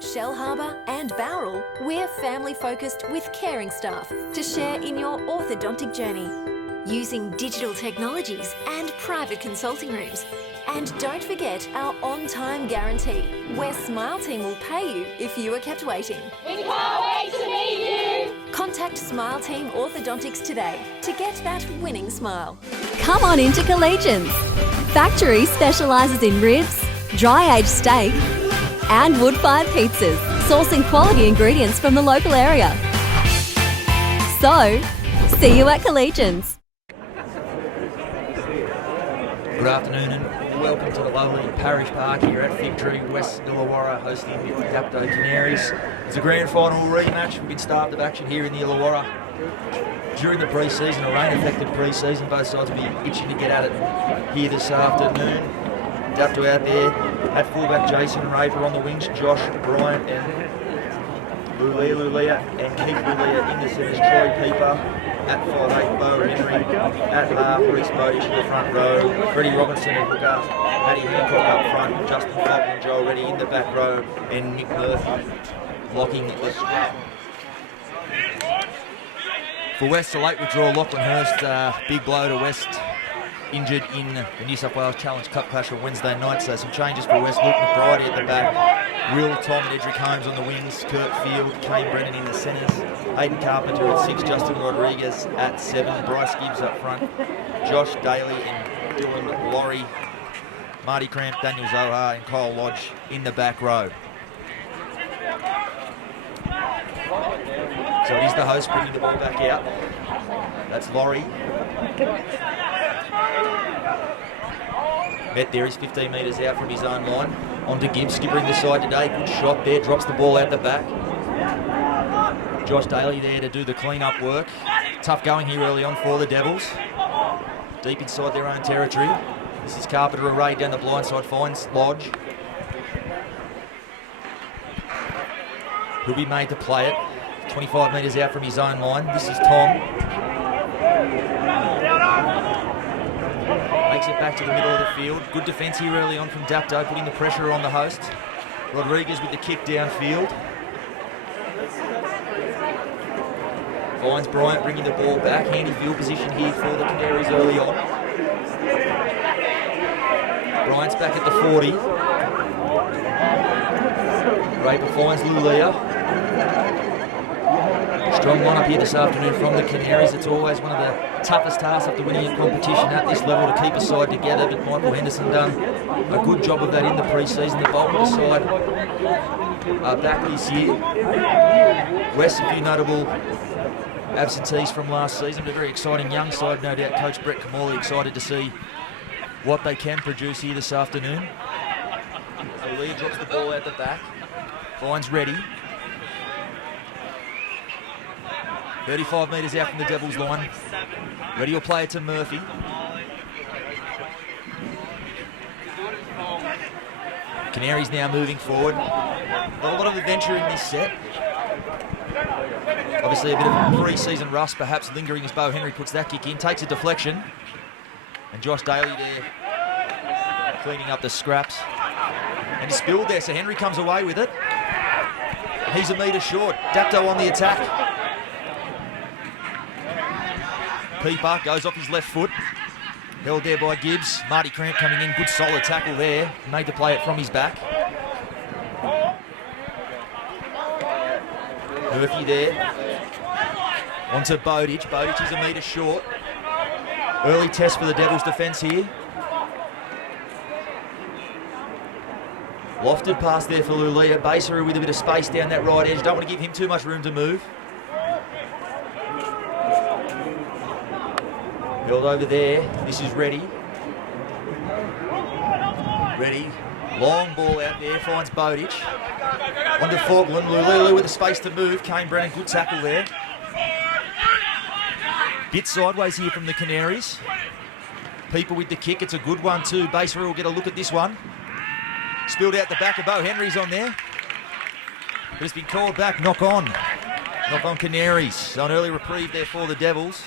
Shell Harbour and Bowral, we're family-focused with caring staff to share in your orthodontic journey. Using digital technologies and private consulting rooms. And don't forget our on-time guarantee, where Smile Team will pay you if you are kept waiting. We can't wait to meet you! Contact Smile Team Orthodontics today to get that winning smile. Come on into Collegians. Factory specialises in ribs, dry-aged steak and wood-fired pizzas, sourcing quality ingredients from the local area. So, see you at Collegians. Good afternoon and welcome to the lovely Parish Park here at Fig Tree, West Illawarra, hosting the Dapto Canaries. It's a grand final rematch. We've been starved of action here in the Illawarra during the pre-season, a rain-affected pre-season. Both sides will be itching to get at it here this afternoon. Dapto out there at fullback, Jason Raver on the wings, Josh Bryant and Lulia and Keith Lulia in the centres, Troy Peeper at 5'8", Bo Henry at half, Reece Bodish in the front row, Freddie Robinson at hooker, Matty Hancock up front, Justin Fulton and Joel Reddy in the back row, and Nick Murphy blocking the scrap. For West, a late withdrawal, Lachlan Hurst, big blow to West, injured in the New South Wales Challenge Cup clash on Wednesday night, so some changes for West. Luke McBride at the back, Will Tom and Edric Holmes on the wings, Kurt Field, Kane Brennan in the centres, Hayden Carpenter at 6, Justin Rodriguez at 7, Bryce Gibbs up front, Josh Daly and Dylan Laurie, Marty Cramp, Daniel Zohar and Kyle Lodge in the back row. So it is the host bringing the ball back out. That's Laurie. Met there, he's 15 metres out from his own line. On to Gibbs, skippering the side today. Good shot there, drops the ball out the back. Josh Daly there to do the clean-up work. Tough going here early on for the Devils. Deep inside their own territory. This is Carpenter arrayed down the blind side, finds Lodge. He'll be made to play it. 25 metres out from his own line. This is Tom. Makes it back to the middle of the field. Good defence here early on from Dapto, putting the pressure on the host. Rodriguez with the kick downfield. Finds Bryant bringing the ball back. Handy field position here for the Canaries early on. Bryant's back at the 40. Raper finds Lulia. Strong line-up here this afternoon from the Canaries. It's always one of the toughest tasks after winning a competition at this level to keep a side together, but Michael Henderson done a good job of that in the pre-season. The Bolton side are back this year. West, a few notable absentees from last season, but a very exciting young side, no doubt. Coach Brett Kamali excited to see what they can produce here this afternoon. So Lee drops the ball out the back, finds Reddy. 35 metres out from the Devils line. Reddy will play it to Murphy. Canaries now moving forward. Not a lot of adventure in this set. Obviously a bit of pre-season rust perhaps lingering as Bo Henry puts that kick in. Takes a deflection. And Josh Daly there cleaning up the scraps. And he spilled there, so Henry comes away with it. He's a metre short. Dapto on the attack. Peeper goes off his left foot. Held there by Gibbs. Marty Cramp coming in. Good solid tackle there. Made to play it from his back. Murphy there. Onto Bowditch. Bowditch is a metre short. Early test for the Devils defence here. Lofted pass there for Lulia. Baser with a bit of space down that right edge. Don't want to give him too much room to move. Held over there. This is Reddy. Reddy. Long ball out there. Finds Bowditch. On to Falkland. Lulu with the space to move. Kane Brennan. Good tackle there. Bit sideways here from the Canaries. People with the kick. It's a good one too. Baser will get a look at this one. Spilled out the back of Bo Henry's on there. But it's been called back. Knock on. Knock on Canaries. So an early reprieve there for the Devils.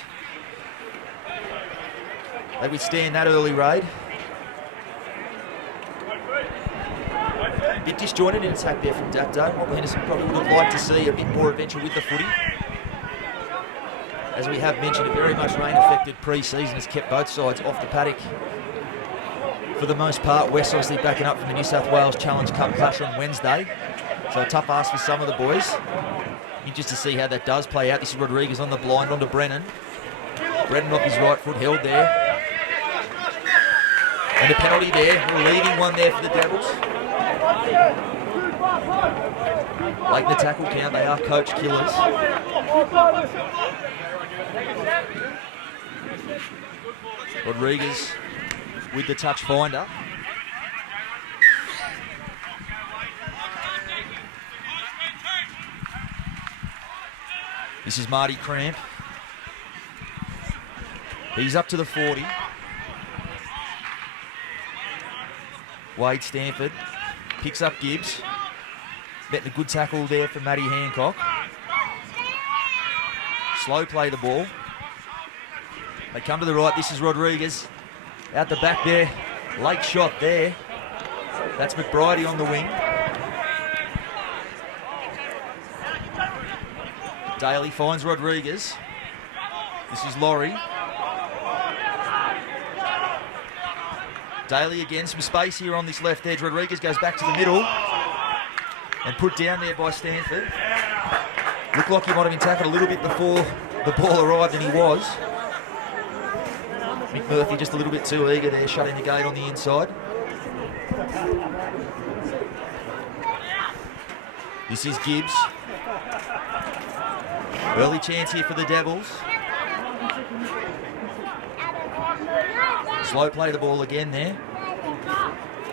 They withstand that early raid. bit disjointed in attack there from Dapto. Rob Henderson probably would have liked to see a bit more adventure with the footy. As we have mentioned, a very much rain-affected pre-season has kept both sides off the paddock for the most part. West obviously backing up from the New South Wales Challenge Cup clash on Wednesday. So a tough ask for some of the boys. Interested to see how that does play out. This is Rodriguez on the blind, onto Brennan. Brennan off his right foot, held there. And a penalty there, relieving one there for the Devils. Late in the tackle count, they are coach killers. Rodriguez with the touch finder. This is Marty Cramp. He's up to the 40. Wade Stanford picks up Gibbs. Betting a good tackle there for Matty Hancock. Slow play the ball. They come to the right. This is Rodriguez. Out the back there. Late shot there. That's McBridey on the wing. Daly finds Rodriguez. This is Laurie. Daly again, some space here on this left edge. Rodriguez goes back to the middle and put down there by Stanford. Looked like he might have been tackled a little bit before the ball arrived, and he was. McMurphy just a little bit too eager there, shutting the gate on the inside. This is Gibbs. Early chance here for the Devils. Slow play the ball again there.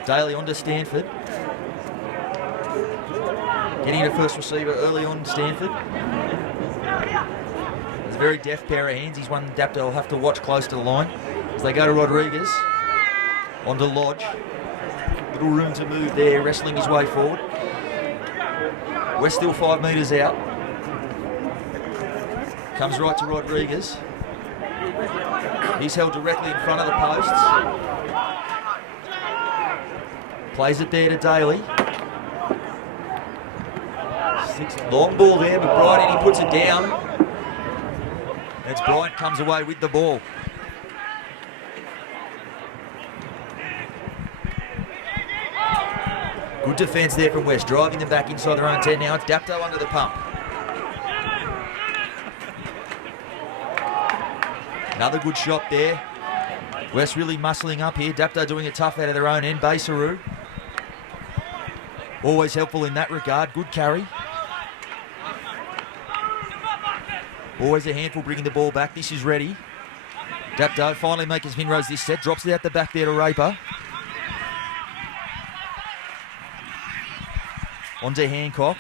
Daly onto Stanford. Getting to first receiver early on, Stanford. It's a very deft pair of hands. He's one Dapto will have to watch close to the line. As they go to Rodriguez. Onto Lodge. Little room to move there, wrestling his way forward. West still 5 metres out. Comes right to Rodriguez. He's held directly in front of the posts. Plays it there to Daly. Long ball there, but Bryant, he puts it down. It's Bryant comes away with the ball. Good defence there from West, driving them back inside their own 10 now. It's Dapto under the pump. Another good shot there. West really muscling up here. Dapto doing it tough out of their own end. Basaru. Always helpful in that regard. Good carry. Always a handful bringing the ball back. This is ready. Dapto finally making his inroads this set. Drops it out the back there to Raper. Onto Hancock.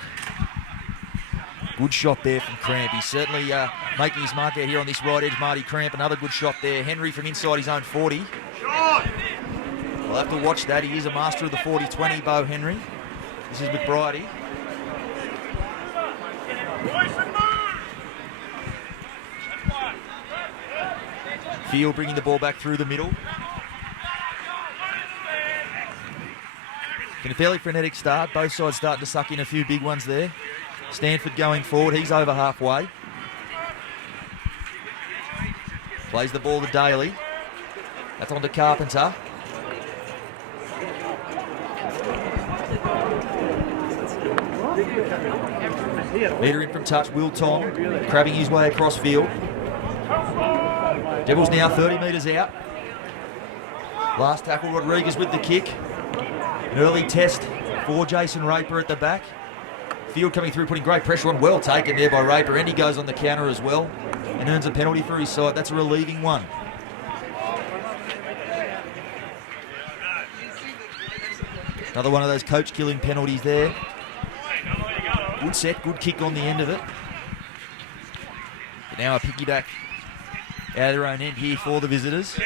Good shot there from Cramp. He's certainly making his mark out here on this right edge. Marty Cramp, another good shot there. Henry from inside his own 40. We'll have to watch that. He is a master of the 40-20, Bo Henry. This is McBridey. Field bringing the ball back through the middle. Been a fairly frenetic start. Both sides starting to suck in a few big ones there. Stanford going forward. He's over halfway. Plays the ball to Daly. That's on to Carpenter. Leader in from touch, Will Tong, crabbing his way across field. Devils now 30 metres out. Last tackle, Rodriguez with the kick. An early test for Jason Raper at the back. Field coming through, putting great pressure on. Well taken there by Raper, and he goes on the counter as well and earns a penalty for his side. That's a relieving one. Another one of those coach-killing penalties there. Good set, good kick on the end of it. But now a piggyback out of their own end here for the visitors.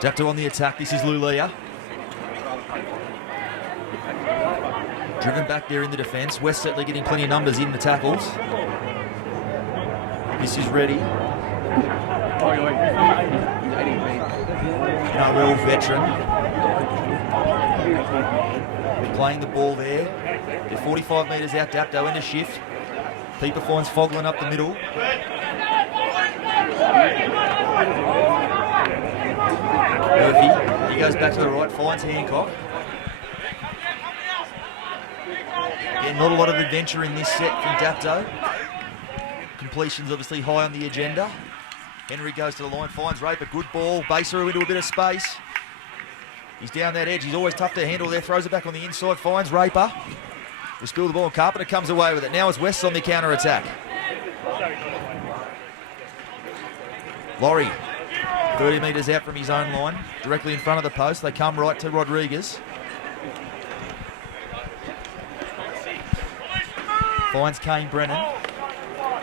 Dapto on the attack. This is Lulia. Driven back there in the defence. West certainly getting plenty of numbers in the tackles. This is ready. IRL veteran. Playing the ball there. They're 45 metres out, Dapto in a shift. Peeper finds Fogland up the middle. Murphy, he goes back to the right, finds Hancock. Again, not a lot of adventure in this set from Dapto. Completion's obviously high on the agenda. Henry goes to the line, finds Raper, good ball. Baseru into a bit of space. He's down that edge, he's always tough to handle there, throws it back on the inside, finds Raper. They spill the ball, Carpenter comes away with it. Now it's West on the counter-attack. Laurie, 30 metres out from his own line, directly in front of the post. They come right to Rodriguez. Finds Kane Brennan.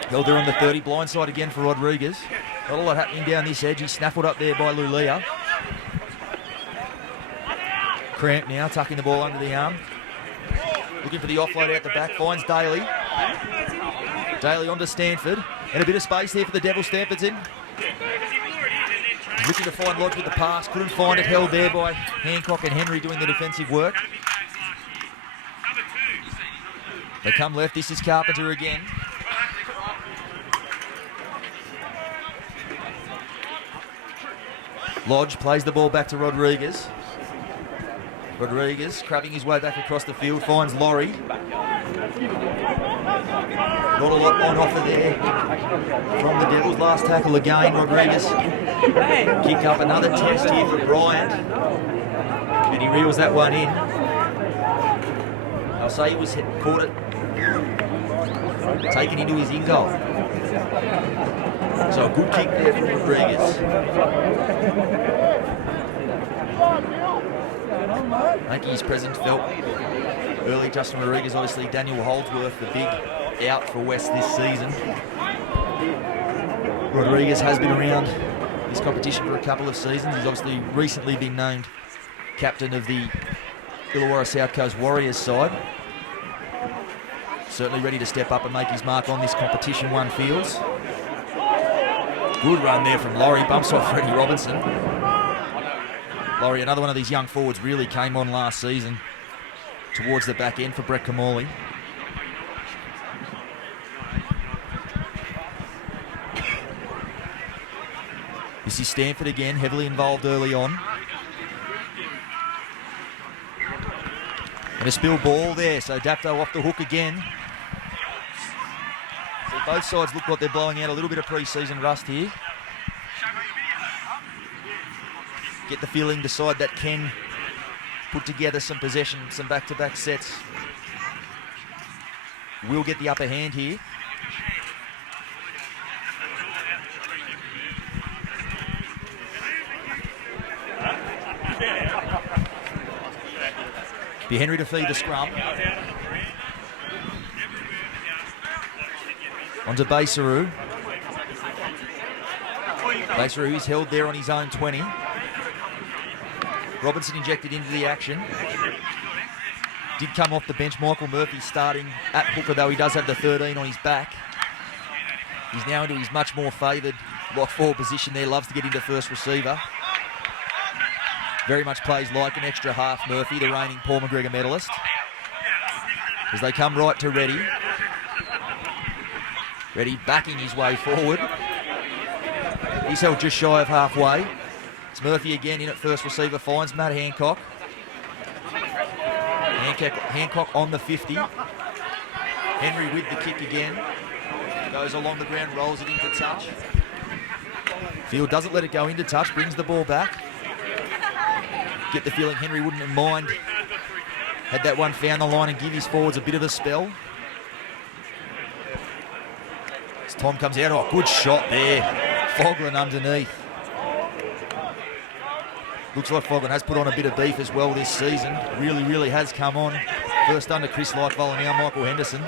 Held there on the 30, blindside again for Rodriguez. Not a lot happening down this edge. He's snaffled up there by Lulia. Cramp now, tucking the ball under the arm. Looking for the offload out the back, finds Daly. Daly onto Stanford. And a bit of space there for the Devils. Stanford's in. Looking to find Lodge with the pass. Couldn't find it, held there by Hancock and Henry doing the defensive work. They come left, this is Carpenter again. Lodge plays the ball back to Rodriguez. Rodriguez crabbing his way back across the field, finds Laurie. Not a lot on offer there from the Devils. Last tackle again, Rodriguez. Kick up another test here for Bryant. And he reels that one in. I'll say he was caught it, taken into his in goal. So a good kick there from Rodriguez. I think his presence felt early. Justin Rodriguez, obviously Daniel Holdsworth, the big out for West this season. Rodriguez has been around this competition for a couple of seasons. He's obviously recently been named captain of the Illawarra South Coast Warriors side. Certainly ready to step up and make his mark on this competition, one feels. Good run there from Laurie, bumps off Freddie Robinson. Laurie, another one of these young forwards, really came on last season towards the back end for Brett Kamali. This is Stanford again, heavily involved early on. And a spill ball there, so Dapto off the hook again. So both sides look like they're blowing out a little bit of pre-season rust here. Get the feeling the side that can put together some possession, some back-to-back sets, will get the upper hand here. Be Henry to feed the scrum. Onto Baseru. Baseru is held there on his own 20. Robinson injected into the action. Did come off the bench. Michael Murphy starting at hooker, though he does have the 13 on his back. He's now into his much more favoured lock forward position there. Loves to get into first receiver. Very much plays like an extra half, Murphy, the reigning Paul McGregor medalist. As they come right to Reddy. Reddy backing his way forward. He's held just shy of halfway. It's Murphy again in at first receiver, finds Matt Hancock. Hancock on the 50. Henry with the kick again. Goes along the ground, rolls it into touch. Field doesn't let it go into touch, brings the ball back. Get the feeling Henry wouldn't have mind had that one found the line and give his forwards a bit of a spell. As Tom comes out, oh, good shot there. Fogland underneath. Looks like Fogland has put on a bit of beef as well this season. Really has come on. First under Chris Lightfowl and now Michael Henderson.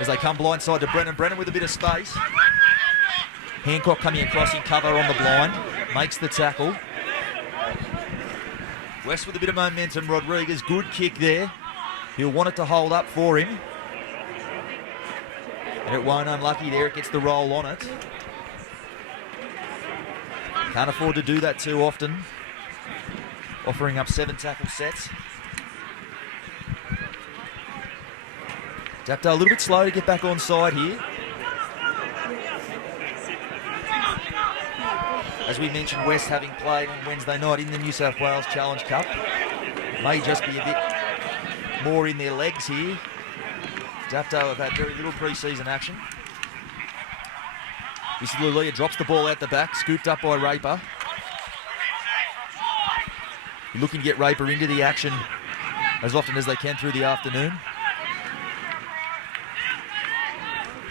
As they come blindside to Brennan. Brennan with a bit of space. Hancock coming across in cover on the blind. Makes the tackle. West with a bit of momentum. Rodriguez, good kick there. He'll want it to hold up for him. And it won't. Unlucky there. It gets the roll on it. Can't afford to do that too often. Offering up 7 tackle sets. Dapto a little bit slow to get back on side here. As we mentioned, West having played on Wednesday night in the New South Wales Challenge Cup. May just be a bit more in their legs here. Dapto have had very little pre-season action. This is Lulia, drops the ball out the back, scooped up by Raper. Looking to get Raper into the action as often as they can through the afternoon.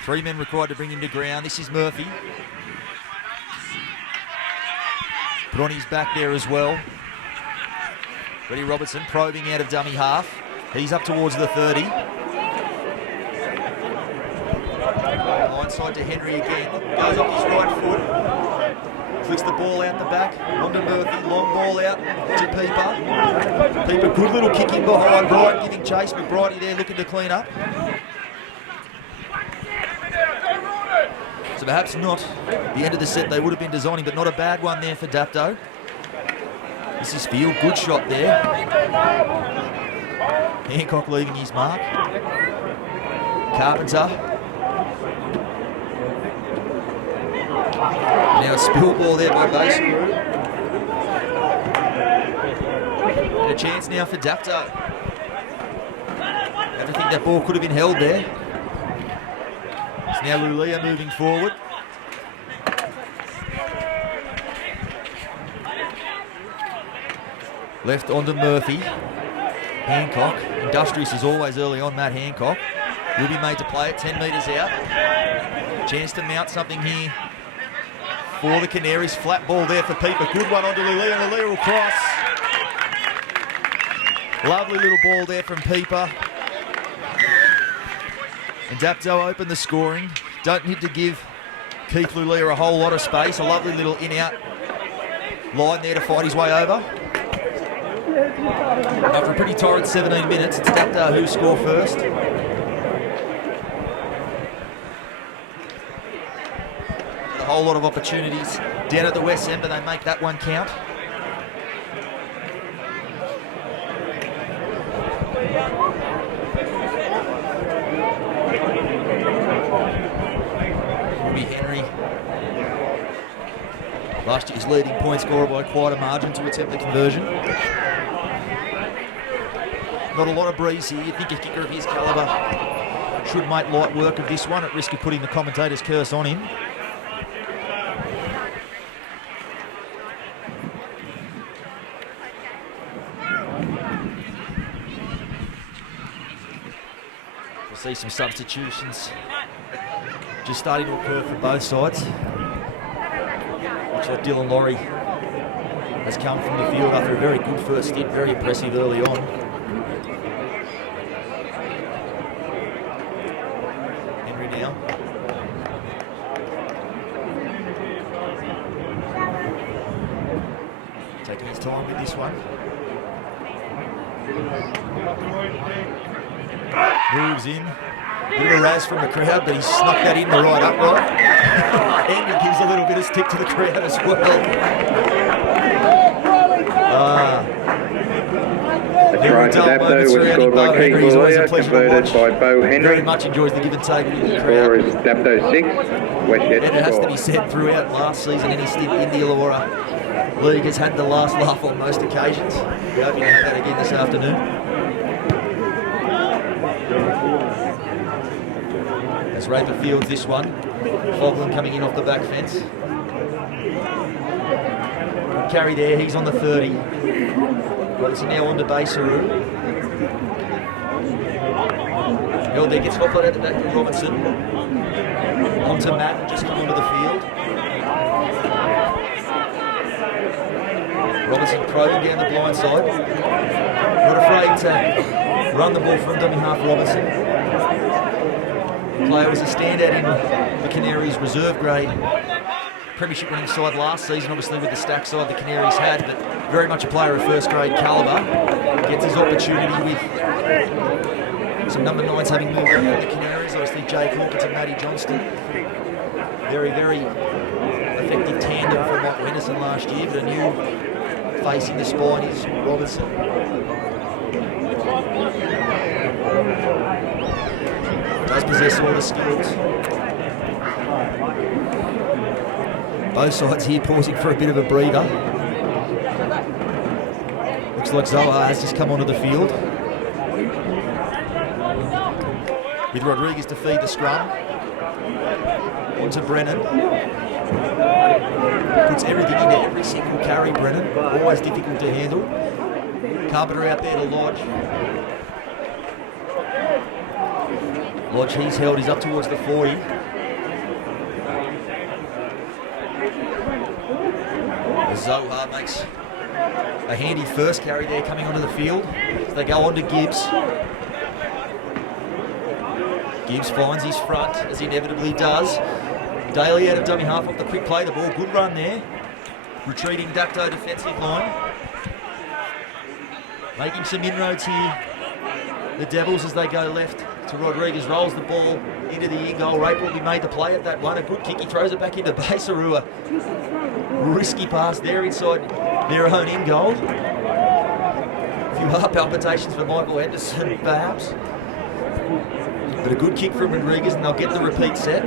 3 men required to bring him to ground. This is Murphy. Put on his back there as well. Reddy Robertson probing out of dummy half. He's up towards the 30. Onside to Henry again. Goes off his right foot. Flicks the ball out the back. Onto Murphy. Long ball out to Pieper. Pieper, good little kick in behind. Bright giving chase. McBridey there looking to clean up. So perhaps not the end of the set they would have been designing, but not a bad one there for Dapto. This is Field, good shot there. Hancock leaving his mark. Carpenter. Now a spill ball there by base. And a chance now for Dapto. I don't think that ball could have been held there. It's now Lulia moving forward. Left onto Murphy. Hancock. Industrious is always early on, Matt Hancock. Will be made to play it, 10 metres out. Chance to mount something here for the Canaries. Flat ball there for Pieper. Good one onto Lulia, and Lulia will cross. Lovely little ball there from Pieper. And Dapto opened the scoring. Don't need to give Keith Lulia a whole lot of space. A lovely little in-out line there to fight his way over. After a pretty torrid 17 minutes, it's Dapto who score first. A whole lot of opportunities down at the west end, but they make that one count. Henry, last year's leading point scorer by quite a margin to attempt the conversion. Not a lot of breeze here. You'd think a kicker of his calibre should make light work of this one, at risk of putting the commentator's curse on him. We'll see some substitutions just starting to occur from both sides. Looks like Dylan Laurie has come from the field after a very good first stint, very impressive early on. Henry now. Taking his time with this one. Moves in. Bit of a razz from the crowd, but he snuck that in the right upright. And he gives a little bit of stick to the crowd as well. Try to Dapto was scored by Keith Lulia, converted by Bo Henry. Very much enjoys the give and take with the Score crowd. is Dapto 6, West And it has to score. be said, throughout last season, any stint in the Illawarra League has had the last laugh on most occasions. We hope you have that again this afternoon. As Raper fields this one, Fogland coming in off the back fence. Carry there, he's on the 30. Robinson now on to Baseru. Held there, gets hot out the back from Robinson. On to Matt, just come onto the field. Robinson probing down the blind side. Not afraid to run the ball from dummy half Robinson. Player was a standout in the Canaries reserve grade premiership winning side last season, obviously with the stack side the Canaries had, but very much a player of first grade calibre. Gets his opportunity with some number 9s having moved on from the Canaries, obviously Jake Hawkins and Matty Johnston. Very, very effective tandem for Mike Henderson last year, but a new face in the spine is Robertson. Does possess all the skills. Both sides here pausing for a bit of a breather. Looks like Zohar has just come onto the field. With Rodriguez to feed the scrum. Onto Brennan. Puts everything into every single carry, Brennan. Always difficult to handle. Carpenter out there to Lodge. Lodge, he's held, he's up towards the 40. Zohar makes a handy first carry there coming onto the field. So they go on to Gibbs. Gibbs finds his front, as he inevitably does. Daly out of dummy half off the quick play, the ball, good run there. Retreating Dapto defensive line. Making some inroads here. The Devils as they go left to Rodriguez, rolls the ball into the in-goal. Rapel, we made the play at that one. A good kick, he throws it back into Baserua. Risky pass there inside their own in-goal. A few heart palpitations for Michael Henderson, perhaps. But a good kick from Rodriguez, and they'll get the repeat set.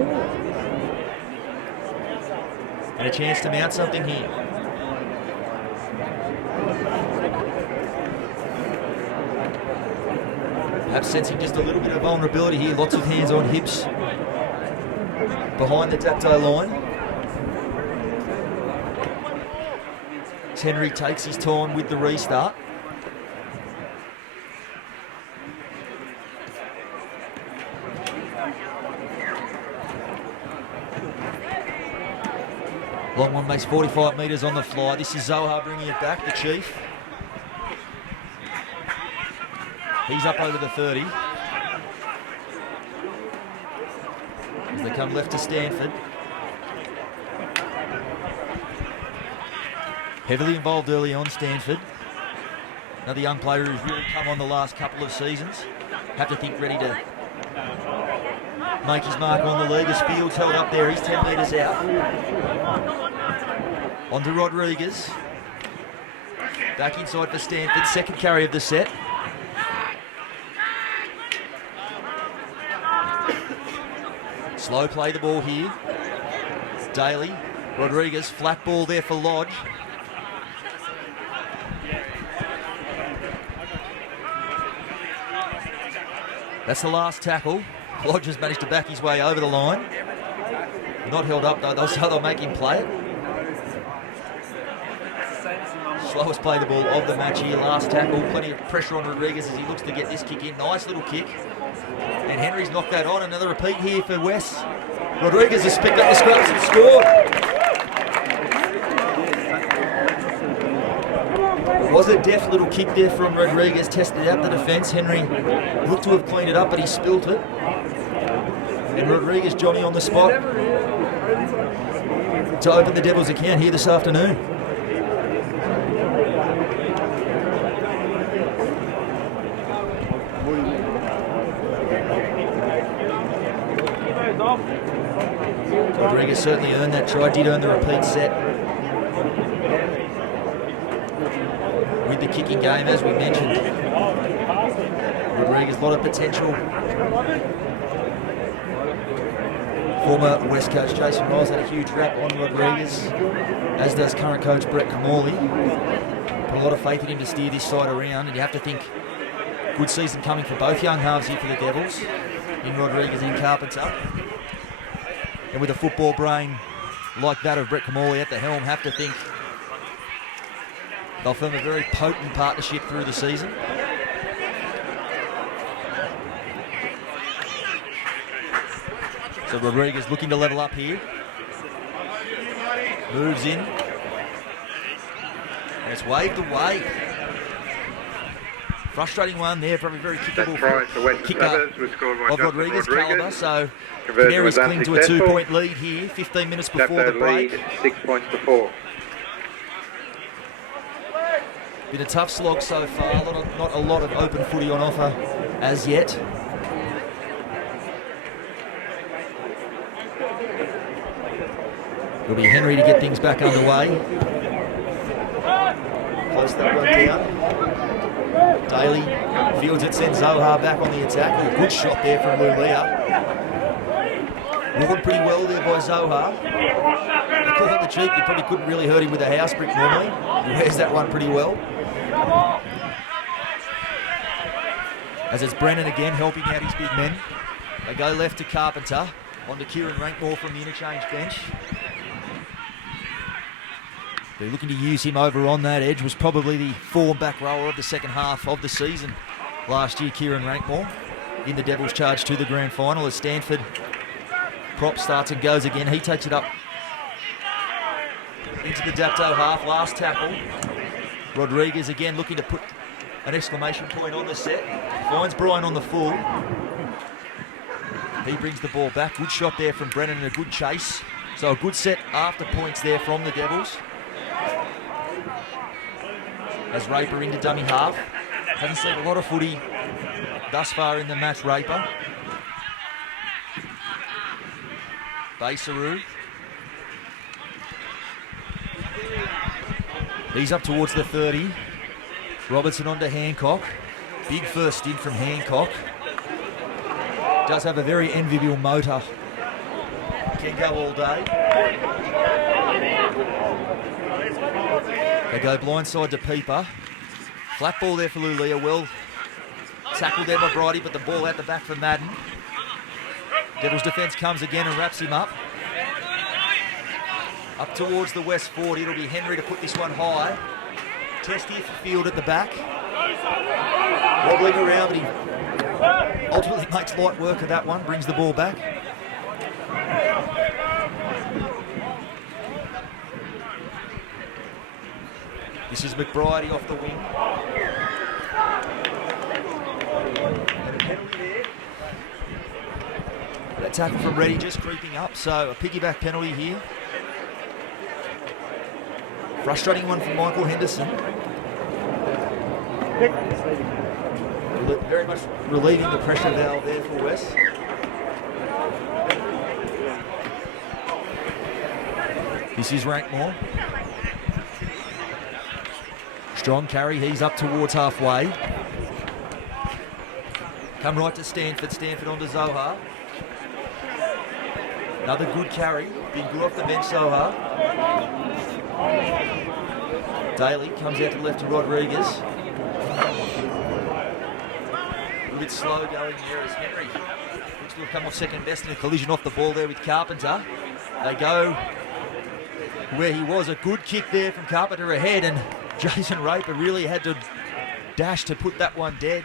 And a chance to mount something here. Perhaps sensing just a little bit of vulnerability here. Lots of hands on hips behind the Dapto line. As Henry takes his time with the restart. Long one makes 45 metres on the fly. This is Zohar bringing it back, the Chief. He's up over the 30. As they come left to Stanford. Heavily involved early on, Stanford. Another young player who's really come on the last couple of seasons. Have to think ready to make his mark on the league as Fields held up there. He's 10 metres out. On to Rodriguez. Back inside for Stanford. Second carry of the set. Slow play the ball here. Daly. Rodriguez. Flat ball there for Lodge. That's the last tackle. Lodge has managed to back his way over the line. Not held up though, so they'll make him play it. Slowest play the ball of the match here. Last tackle, plenty of pressure on Rodriguez as he looks to get this kick in. Nice little kick. And Henry's knocked that on. Another repeat here for West. Rodriguez has picked up the scraps and scored. It was a deft little kick there from Rodriguez. Tested out the defence. Henry looked to have cleaned it up, but he spilt it. And Rodriguez, Johnny on the spot to open the Devils' account here this afternoon. Rodriguez certainly earned that try, did earn the repeat set. With the kicking game, as we mentioned. Rodriguez, a lot of potential. Former West coach Jason Riles had a huge rap on Rodriguez, as does current coach Brett Camorley. Put a lot of faith in him to steer this side around, and you have to think good season coming for both young halves here for the Devils, in Rodriguez and Carpenter. And with a football brain like that of Brett Camorley at the helm, have to think they'll form a very potent partnership through the season. So Rodriguez looking to level up here. Moves in. And it's waved away. Frustrating one there, probably very kickable try for Western kicker Suburbs was scored by of Justin Rodriguez calibre. So Conversion Canaries was cling to a unsuccessful. 2-point lead here, 15 minutes before the Dapto break. lead, 6 points to 4. Been a tough slog so far, not a lot of open footy on offer as yet. It'll be Henry to get things back underway. Close that one down. Daly fields it, sends Zohar back on the attack. A good shot there from Lulia. Roared pretty well there by Zohar. They call it the cheek, you probably couldn't really hurt him with a house brick normally. He wears that one pretty well. As it's Brennan again helping out his big men. They go left to Carpenter, on to Kieran Rankmore from the interchange bench. They're looking to use him over on that edge. Was probably the form back rower of the second half of the season last year, Kieran Rankmore, in the Devils' charge to the grand final as Stanford prop starts and goes again. He takes it up into the Dapto half, last tackle. Rodriguez again looking to put an exclamation point on the set. Finds Brian on the full. He brings the ball back. Good shot there from Brennan and a good chase. So a good set after points there from the Devils. As Raper into dummy half. Hasn't seen a lot of footy thus far in the match, Raper. Basaru. He's up towards the 30. Robertson onto Hancock. Big first stint from Hancock. Does have a very enviable motor. Can go all day. They go blindside to Peeper. Flat ball there for Lulia. Well tackled there by Bridie, but the ball out the back for Madden. Devils defence comes again and wraps him up. Up towards the West 40. It'll be Henry to put this one high. Testy for field at the back. Wobbling around, but he ultimately makes light work of that one. Brings the ball back. This is McBride off the wing. And a penalty there. That tackle from Reddy just creeping up, so a piggyback penalty here. Frustrating one from Michael Henderson. Very much relieving the pressure valve there for West. This is Rankmore. Strong carry, he's up towards halfway. Come right to Stanford, Stanford onto Zohar. Another good carry, been good off the bench, Zohar. Daly comes out to the left to Rodriguez. A little bit slow going there as Henry looks to have come off second best in a collision off the ball there with Carpenter. They go where he was, a good kick there from Carpenter ahead, and Jason Raper really had to dash to put that one dead.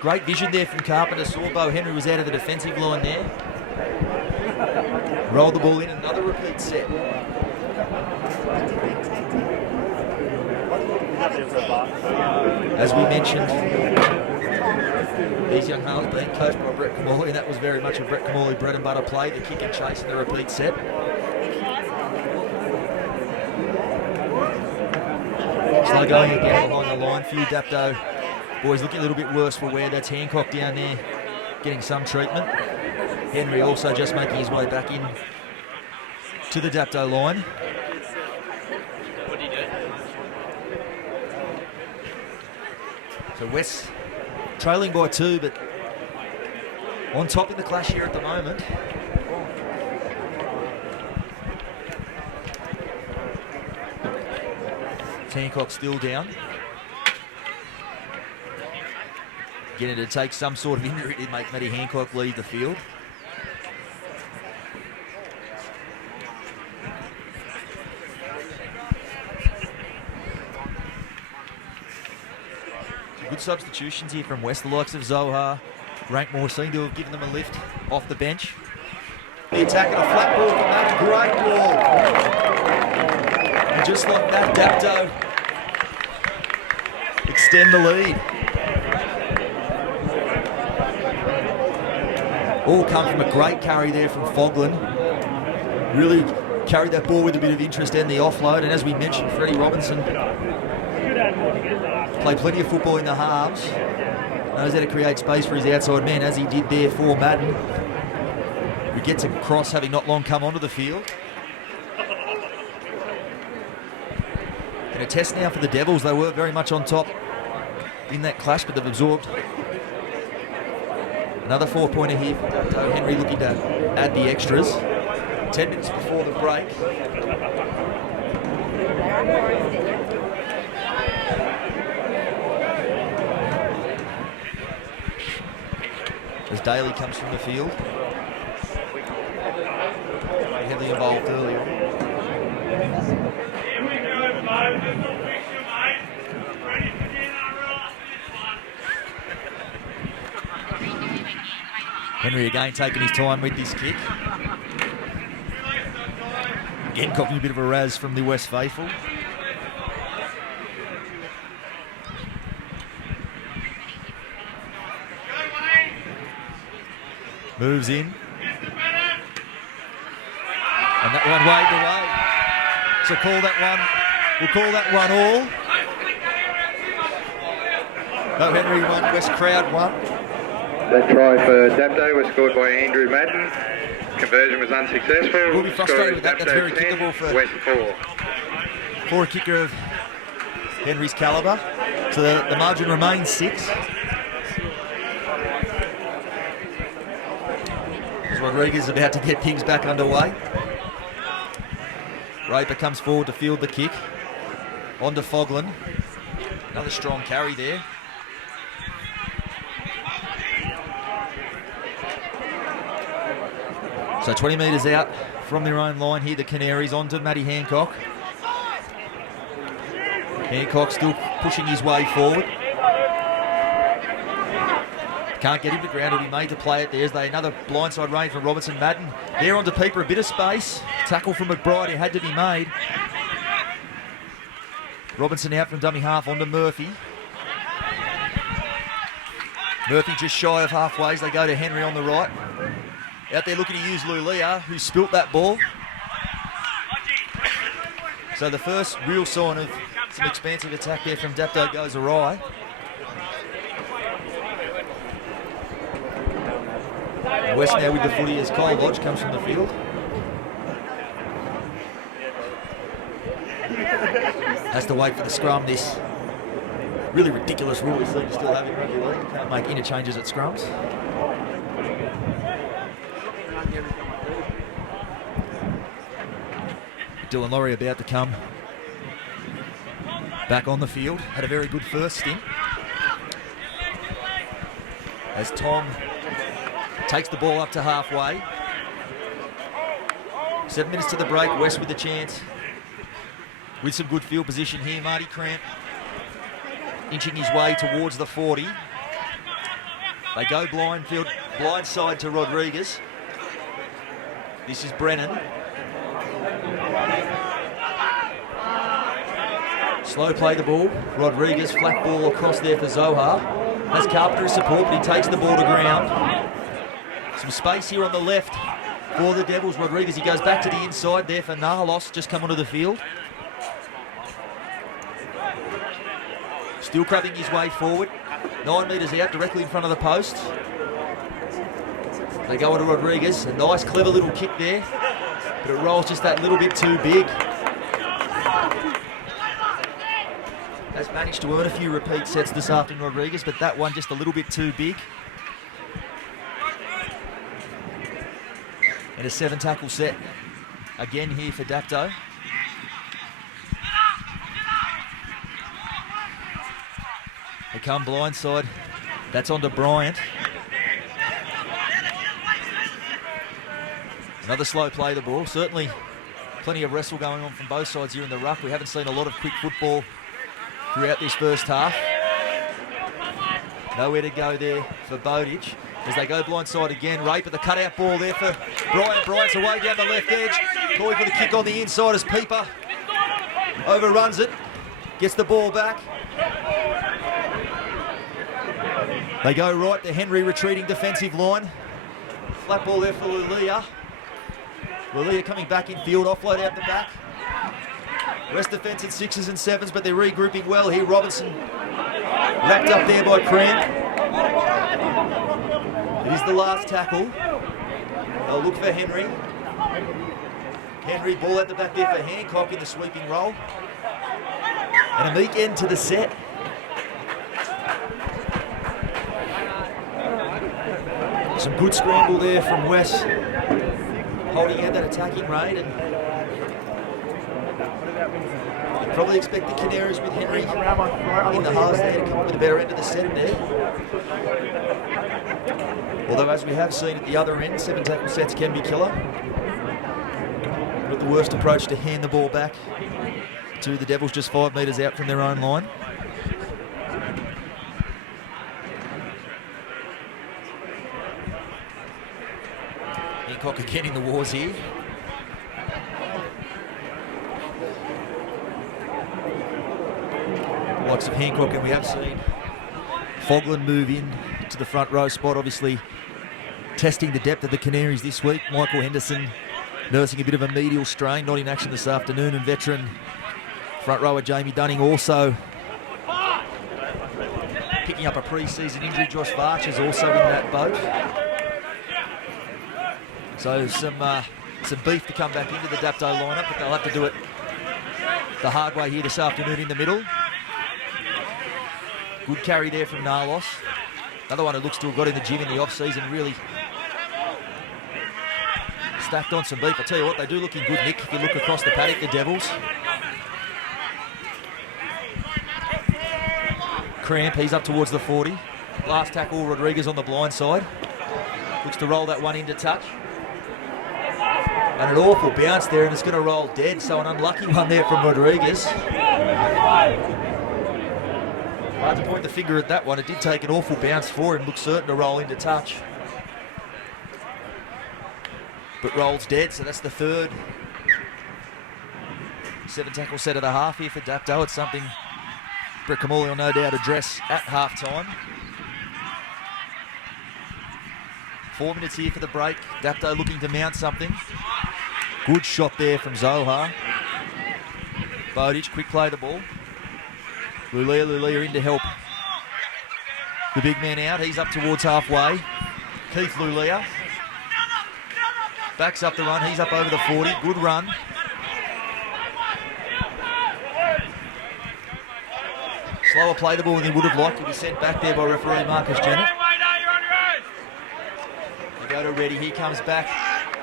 Great vision there from Carpenter. Saw Bo Henry was out of the defensive line there. Rolled the ball in, another repeat set. As we mentioned, these young males being coached by Brett Camorley, and that was very much a Brett Camorley bread and butter play, the kick and chase and the repeat set. Slow going again behind the line. Few Dapto boys looking a little bit worse for wear. That's Hancock down there getting some treatment. Henry also just making his way back in to the Dapto line. So West trailing by 2, but on top in the clash here at the moment. Hancock still down. Getting to take some sort of injury to make Matty Hancock leave the field. Good substitutions here from West. The likes of Zohar, Rankmore seem to have given them a lift off the bench. The attack and a flat ball from Matty. Great ball. And just like that, Dapto extend the lead. All come from a great carry there from Fogland. Really carried that ball with a bit of interest and the offload. And as we mentioned, Freddie Robinson played plenty of football in the halves. Knows how to create space for his outside man, as he did there for Madden, who gets across, having not long come onto the field. And a test now for the Devils. They were very much on top in that clash, but they've absorbed another 4-pointer here for Dapto. Henry looking to add the extras. 10 minutes before the break. As Daly comes from the field. Heavily involved early on. Henry again taking his time with this kick. Again copying a bit of a razz from the West faithful. Moves in. And that one waved away. So we'll call that one all. No Henry won, West crowd won. That try for Dapto was scored by Andrew Madden. Conversion was unsuccessful. We'll be frustrated with that. That's very kickable for West 4. For a kicker of Henry's calibre. So the margin remains 6. As Rodriguez is about to get things back underway. Raper comes forward to field the kick. On to Fogland. Another strong carry there. So 20 metres out from their own line here, the Canaries, on to Matty Hancock. Hancock still pushing his way forward. Can't get him to ground, it'll be made to play it. There's another blindside range from Robinson Madden. There onto Peeper, a bit of space. Tackle from McBride, it had to be made. Robinson out from dummy half onto Murphy. Murphy just shy of halfway as they go to Henry on the right. Out there looking to use Lulia, who spilt that ball. So the first real sign of some expansive attack there from Dapto goes awry. West now with the footy as Kyle Lodge comes from the field. Has to wait for the scrum. This really ridiculous rule we seem to still have in rugby league. You can't make interchanges at scrums. Dylan Laurie about to come back on the field. Had a very good first stint. As Tom takes the ball up to halfway. 7 minutes to the break. West with the chance. With some good field position here. Marty Cramp inching his way towards the 40. They go blind side to Rodriguez. This is Brennan. Slow play the ball. Rodriguez, flat ball across there for Zohar. Has Carpenter support, but he takes the ball to ground. Some space here on the left for the Devils. Rodriguez, he goes back to the inside there for Nahalos, just come onto the field. Still crabbing his way forward. 9 metres out, directly in front of the post. They go on to Rodriguez. A nice, clever little kick there. But it rolls just that little bit too big. Has managed to earn a few repeat sets this afternoon, Rodriguez, but that one just a little bit too big. And a 7-tackle set again here for Dapto. They come blindside. That's on to Bryant. Another slow play the ball. Certainly plenty of wrestle going on from both sides here in the ruck. We haven't seen a lot of quick football throughout this first half. Nowhere to go there for Bowditch. As they go blindside again, Raper, the cutout ball there for Bryant. Bryant's away down the left edge. Calling for the kick on the inside as Peeper overruns it. Gets the ball back. They go right to Henry, retreating defensive line. Flat ball there for Lulia. Lulia coming back in field, offload out the back. West defence at 6s and 7s, but they're regrouping well here. Robinson wrapped up there by Cramp. It is the last tackle. They'll look for Henry. Henry, ball at the back there for Hancock in the sweeping roll. And a meek end to the set. Some good scramble there from West, holding out that attacking raid, and you probably expect the Canaries with Henry in the halves there to come up with a better end of the set there. Although, as we have seen at the other end, 7 tackle sets can be killer. But the worst approach to hand the ball back to the Devils just 5 metres out from their own line. Hancock again in the wars here. Lots of Hancock, and we have seen Fogland move in to the front row spot, obviously testing the depth of the Canaries this week. Michael Henderson nursing a bit of a medial strain, not in action this afternoon, and veteran front rower Jamie Dunning also picking up a pre-season injury. Josh Varch is also in that boat. So some beef to come back into the Dapto lineup, but they'll have to do it the hard way here this afternoon in the middle. Good carry there from Narlos. Another one who looks to have got in the gym in the off-season, really stacked on some beef. I tell you what, they do look in good nick if you look across the paddock, the Devils. Cramp, he's up towards the 40. Last tackle, Rodriguez on the blind side. Looks to roll that one into touch. And an awful bounce there, and it's going to roll dead, so an unlucky one there from Rodriguez. Hard to point the finger at that one. It did take an awful bounce for him, looked certain to roll into touch. But rolls dead, so that's the third 7 tackle set of the half here for Dapto. It's something Brett Kamali will no doubt address at half time. 4 minutes here for the break. Dapto looking to mount something. Good shot there from Zohar. Bowditch, quick play the ball. Lulia in to help the big man out. He's up towards halfway. Keith Lulia backs up the run. He's up over the 40. Good run. Slower play the ball than he would have liked to be sent back there by referee Marcus Jennett. They go to Reddy. He comes back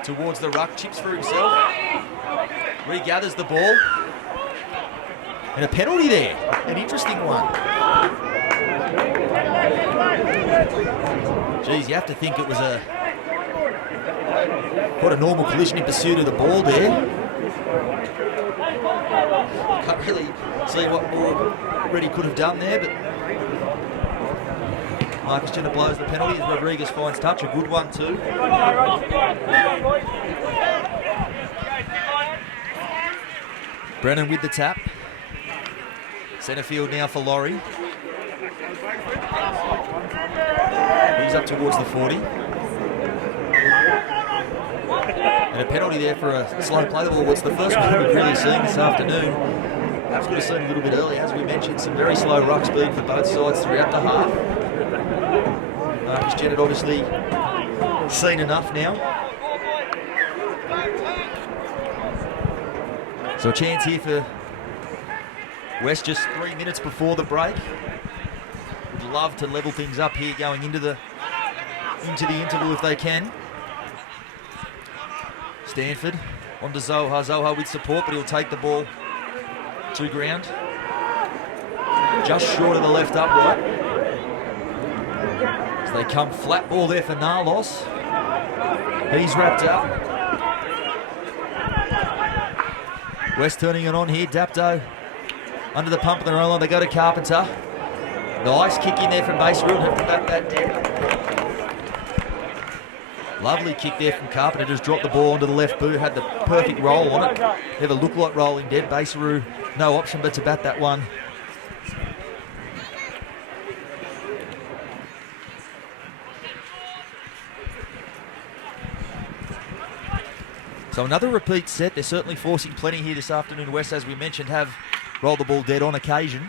towards the ruck. Chips for himself. Regathers the ball. And a penalty there. An interesting one. Geez, you have to think it was quite a normal collision in pursuit of the ball there. Can't really see what more Reddy could have done there, but Marcus Jenner blows the penalty as Rodriguez finds touch. A good one too. Brennan with the tap. Centre field now for Laurie. He's up towards the 40. And a penalty there for a slow play the ball. It's the first one we've really seen this afternoon. Perhaps would have seen a little bit earlier. As we mentioned, some very slow ruck speed for both sides throughout the half. Marcus Jennett obviously seen enough now. So a chance here for West just 3 minutes before the break. Would love to level things up here going into the interval if they can. Stanford onto Zohar. Zohar with support, but he'll take the ball to ground. Just short of the left upright. As they come flat ball there for Narlos. He's wrapped up. West turning it on here. Dapto under the pump of their own line. They go to Carpenter. Nice kick in there from Baseroom. Have to back that dead. Lovely kick there from Carpenter. Just dropped the ball onto the left boot. Had the perfect roll on it. Never looked like rolling dead. Baseroom, no option but to bat that one. So another repeat set. They're certainly forcing plenty here this afternoon. West, as we mentioned, have rolled the ball dead on occasion.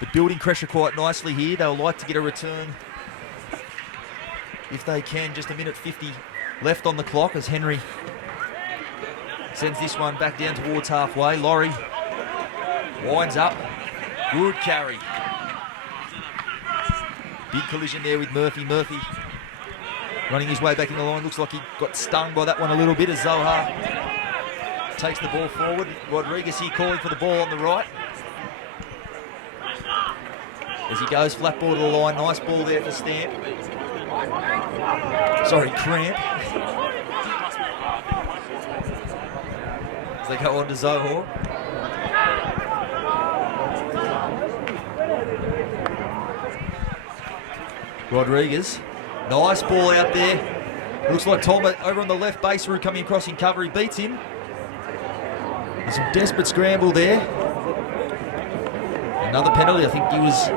But building pressure quite nicely here. They'll like to get a return if they can. Just a minute 50 left on the clock as Henry sends this one back down towards halfway. Laurie winds up. Good carry. Big collision there with Murphy. Murphy running his way back in the line. Looks like he got stung by that one a little bit as Zohar takes the ball forward. Rodriguez here calling for the ball on the right. As he goes flat ball to the line. Nice ball there for Stamp. Sorry, Cramp. As they go on to Zohar. Rodriguez. Nice ball out there. Looks like Tom over on the left base route coming across in cover. He beats him. There's some desperate scramble there. Another penalty. I think he was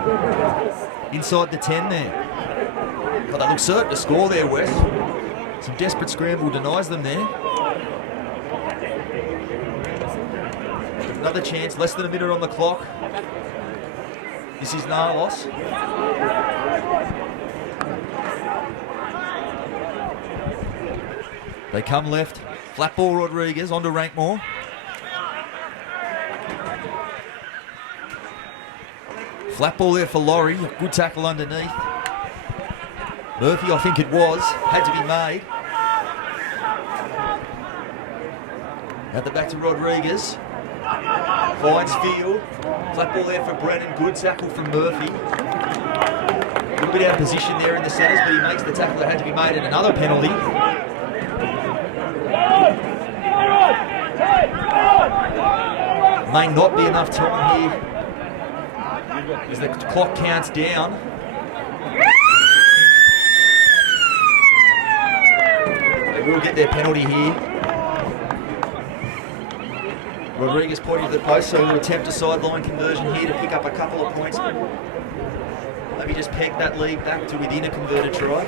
inside the 10 there. Oh, they look certain to score there, West. Some desperate scramble denies them there. Another chance, less than a minute on the clock. This is Narlos. They come left. Flat ball Rodriguez onto Rankmore. Flat ball there for Laurie. Good tackle underneath. Murphy, I think it was, had to be made. At the back to Rodriguez. Finds field. Flat ball there for Brennan. Good tackle from Murphy. A little bit out of position there in the centres, but he makes the tackle that had to be made, and another penalty. May not be enough time here as the clock counts down. They will get their penalty here. Rodriguez pointing to the post, so we'll attempt a sideline conversion here to pick up a couple of points. Maybe just peg that lead back to within a converted try.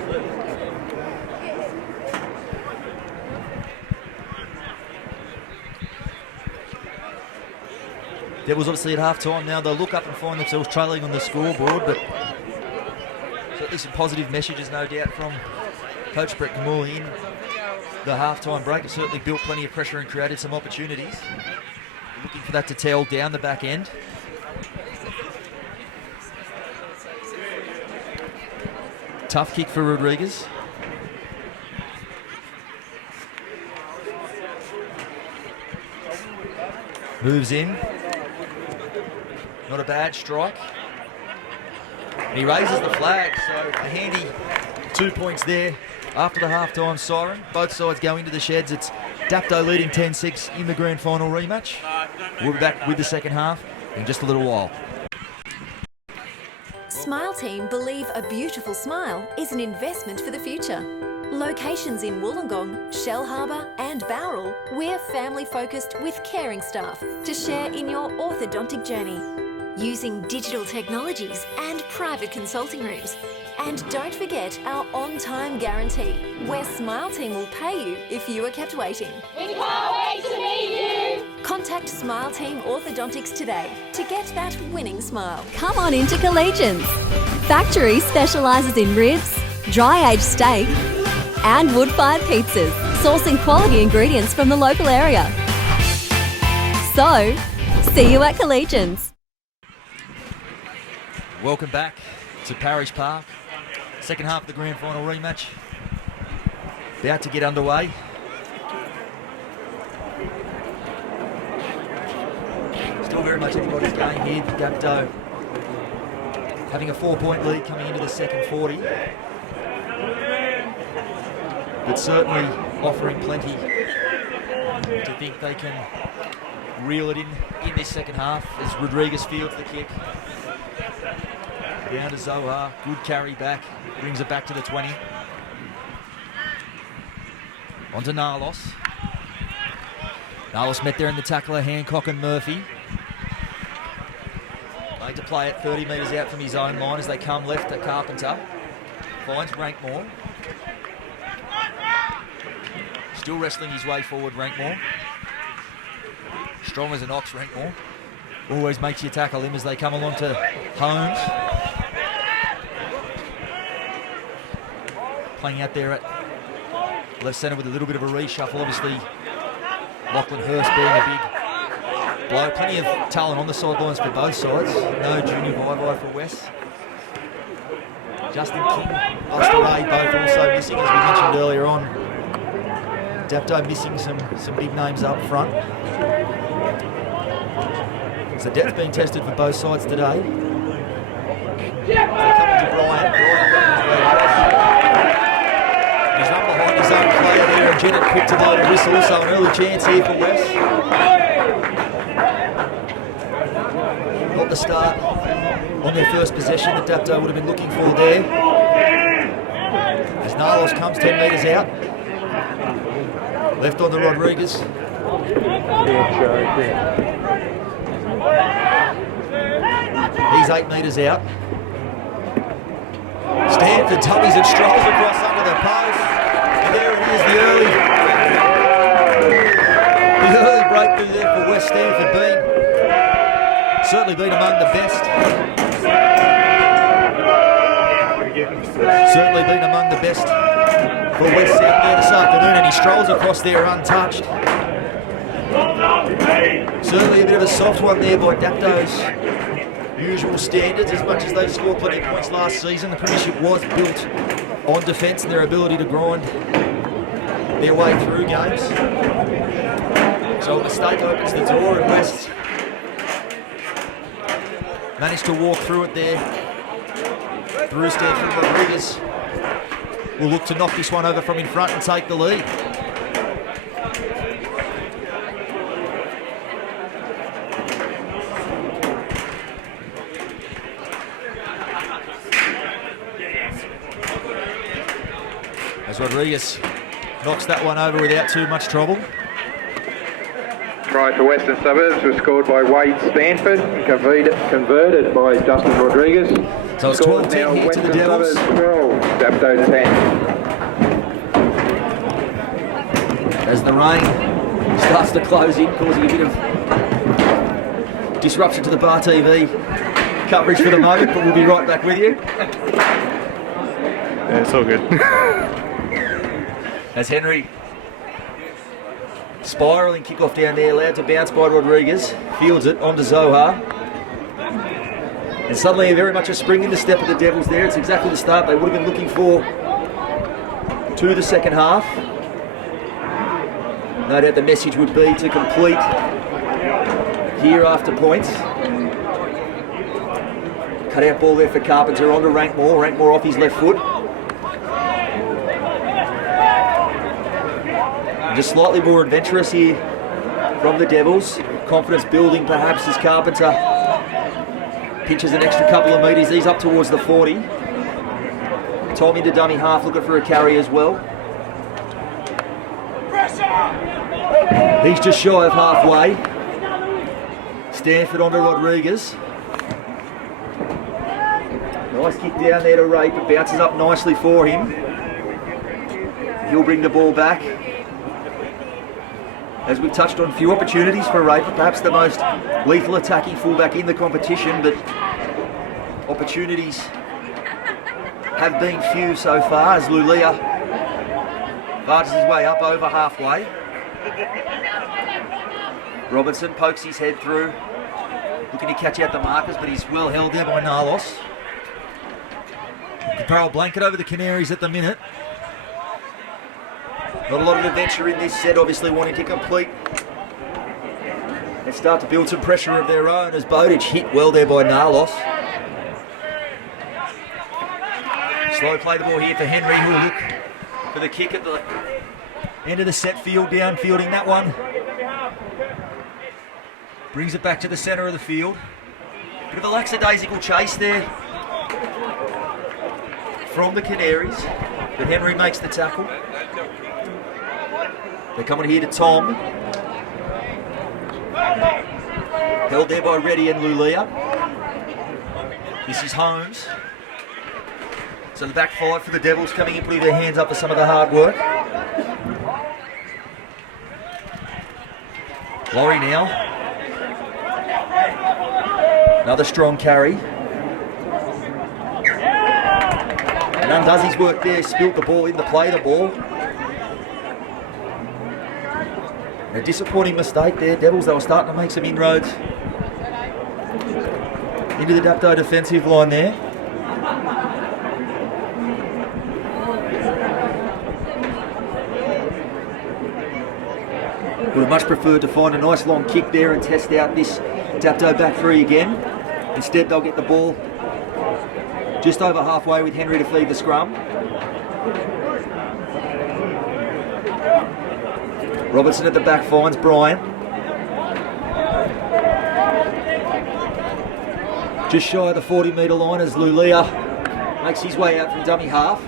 Devils obviously at half-time now. They'll look up and find themselves trailing on the scoreboard, but certainly some positive messages, no doubt, from Coach Brett Kamula in the half-time break. It certainly built plenty of pressure and created some opportunities. Looking for that to tail down the back end. Tough kick for Rodriguez. Moves in. Not a bad strike. And he raises the flag, so a handy 2 points there after the half-time siren. Both sides go into the sheds. It's Dapto leading 10-6 in the grand final rematch. We'll be back with the second half in just a little while. Smile Team believe a beautiful smile is an investment for the future. Locations in Wollongong, Shellharbour and Bowral, we're family-focused with caring staff to share in your orthodontic journey. Using digital technologies and private consulting rooms. And don't forget our on-time guarantee, where Smile Team will pay you if you are kept waiting. We can't wait to meet you. Contact Smile Team Orthodontics today to get that winning smile. Come on into Collegians. Factory specialises in ribs, dry-aged steak and wood-fired pizzas, sourcing quality ingredients from the local area. So, see you at Collegians. Welcome back to Parish Park. Second half of the grand final rematch. About to get underway. Still very much anybody's game here. Dapto having a 4-point lead coming into the second 40. But certainly offering plenty to think they can reel it in this second half as Rodriguez fields the kick. Down to Zohar, good carry back, brings it back to the 20. On to Narlos. Narlos met there in the tackler, Hancock and Murphy. Made to play it 30 metres out from his own line as they come left to Carpenter. Finds Rankmore. Still wrestling his way forward, Rankmore. Strong as an ox, Rankmore. Always makes you tackle him as they come along to Holmes. Playing out there at left centre with a little bit of a reshuffle. Obviously, Lachlan Hurst being a big bloke. Plenty of talent on the sidelines for both sides. No junior Vivi for West. Justin King, Buster Ray both also missing, as we mentioned earlier on. Dapto missing some big names up front. So depth being tested for both sides today. They're coming to Brian. He's run behind his own player there, and Jennett quick to blow the whistle, so an early chance here for West. Not the start on their first possession that Dapto would have been looking for there. As Nalos comes 10 metres out. Left on the Rodriguez. He's 8 metres out. Stanford tummies and strolls across under the post. And there it is, the early breakthrough there for West Stanford certainly been among the best. Certainly been among the best for West out there this afternoon, and he strolls across there untouched. Certainly a bit of a soft one there by Dapto's usual standards. As much as they scored plenty of points last season, the premiership was built on defence and their ability to grind their way through games. So a mistake opens the door, and West managed to walk through it there. Through Stanford, Rodriguez will look to knock this one over from in front and take the lead. As Rodriguez knocks that one over without too much trouble. Try for Western Suburbs was scored by Wade Stanford, converted by Justin Rodriguez. So it's 12-10 here to the Devils. Suburbs 12, Dapto 10. As the rain starts to close in, causing a bit of disruption to the Bar TV coverage for the moment, but we'll be right back with you. Yeah, it's all good. As Henry spiralling kickoff down there, allowed to bounce by Rodriguez, fields it onto Zohar. And suddenly very much a spring in the step of the Devils there. It's exactly the start they would have been looking for to the second half. No doubt the message would be to complete here after points. Cut out ball there for Carpenter onto Rankmore. Rankmore off his left foot. Just slightly more adventurous here from the Devils. Confidence building perhaps as Carpenter pitches an extra couple of metres. He's up towards the 40. Tom into dummy half looking for a carry as well. He's just shy of halfway. Stanford onto Rodriguez. Nice kick down there to Rape. It bounces up nicely for him. He'll bring the ball back. As we've touched on, few opportunities for Raper, perhaps the most lethal attacking fullback in the competition, but opportunities have been few so far as Lulia barges his way up over halfway. Robertson pokes his head through, looking to catch out the markers, but he's well held there by Nalos. The barrel blanket over the Canaries at the minute. Not a lot of adventure in this set, obviously wanting to complete and start to build some pressure of their own as Bowditch hit well there by Nalos. Slow play the ball here for Henry, who will look for the kick at the end of the set, field down, fielding that one. Brings it back to the centre of the field. Bit of a lackadaisical chase there from the Canaries, but Henry makes the tackle. They're coming here to Tom. Held there by Reddy and Lulia. This is Holmes. So the back five for the Devils coming in, putting their hands up for some of the hard work. Laurie now. Another strong carry. And undoes his work there, spilt the ball in to play the ball. A disappointing mistake there. Devils, they were starting to make some inroads into the Dapto defensive line there. Would have much preferred to find a nice long kick there and test out this Dapto back three again. Instead, they'll get the ball just over halfway with Henry to feed the scrum. Robertson at the back finds Bryant. Just shy of the 40-metre line as Lulia makes his way out from dummy half.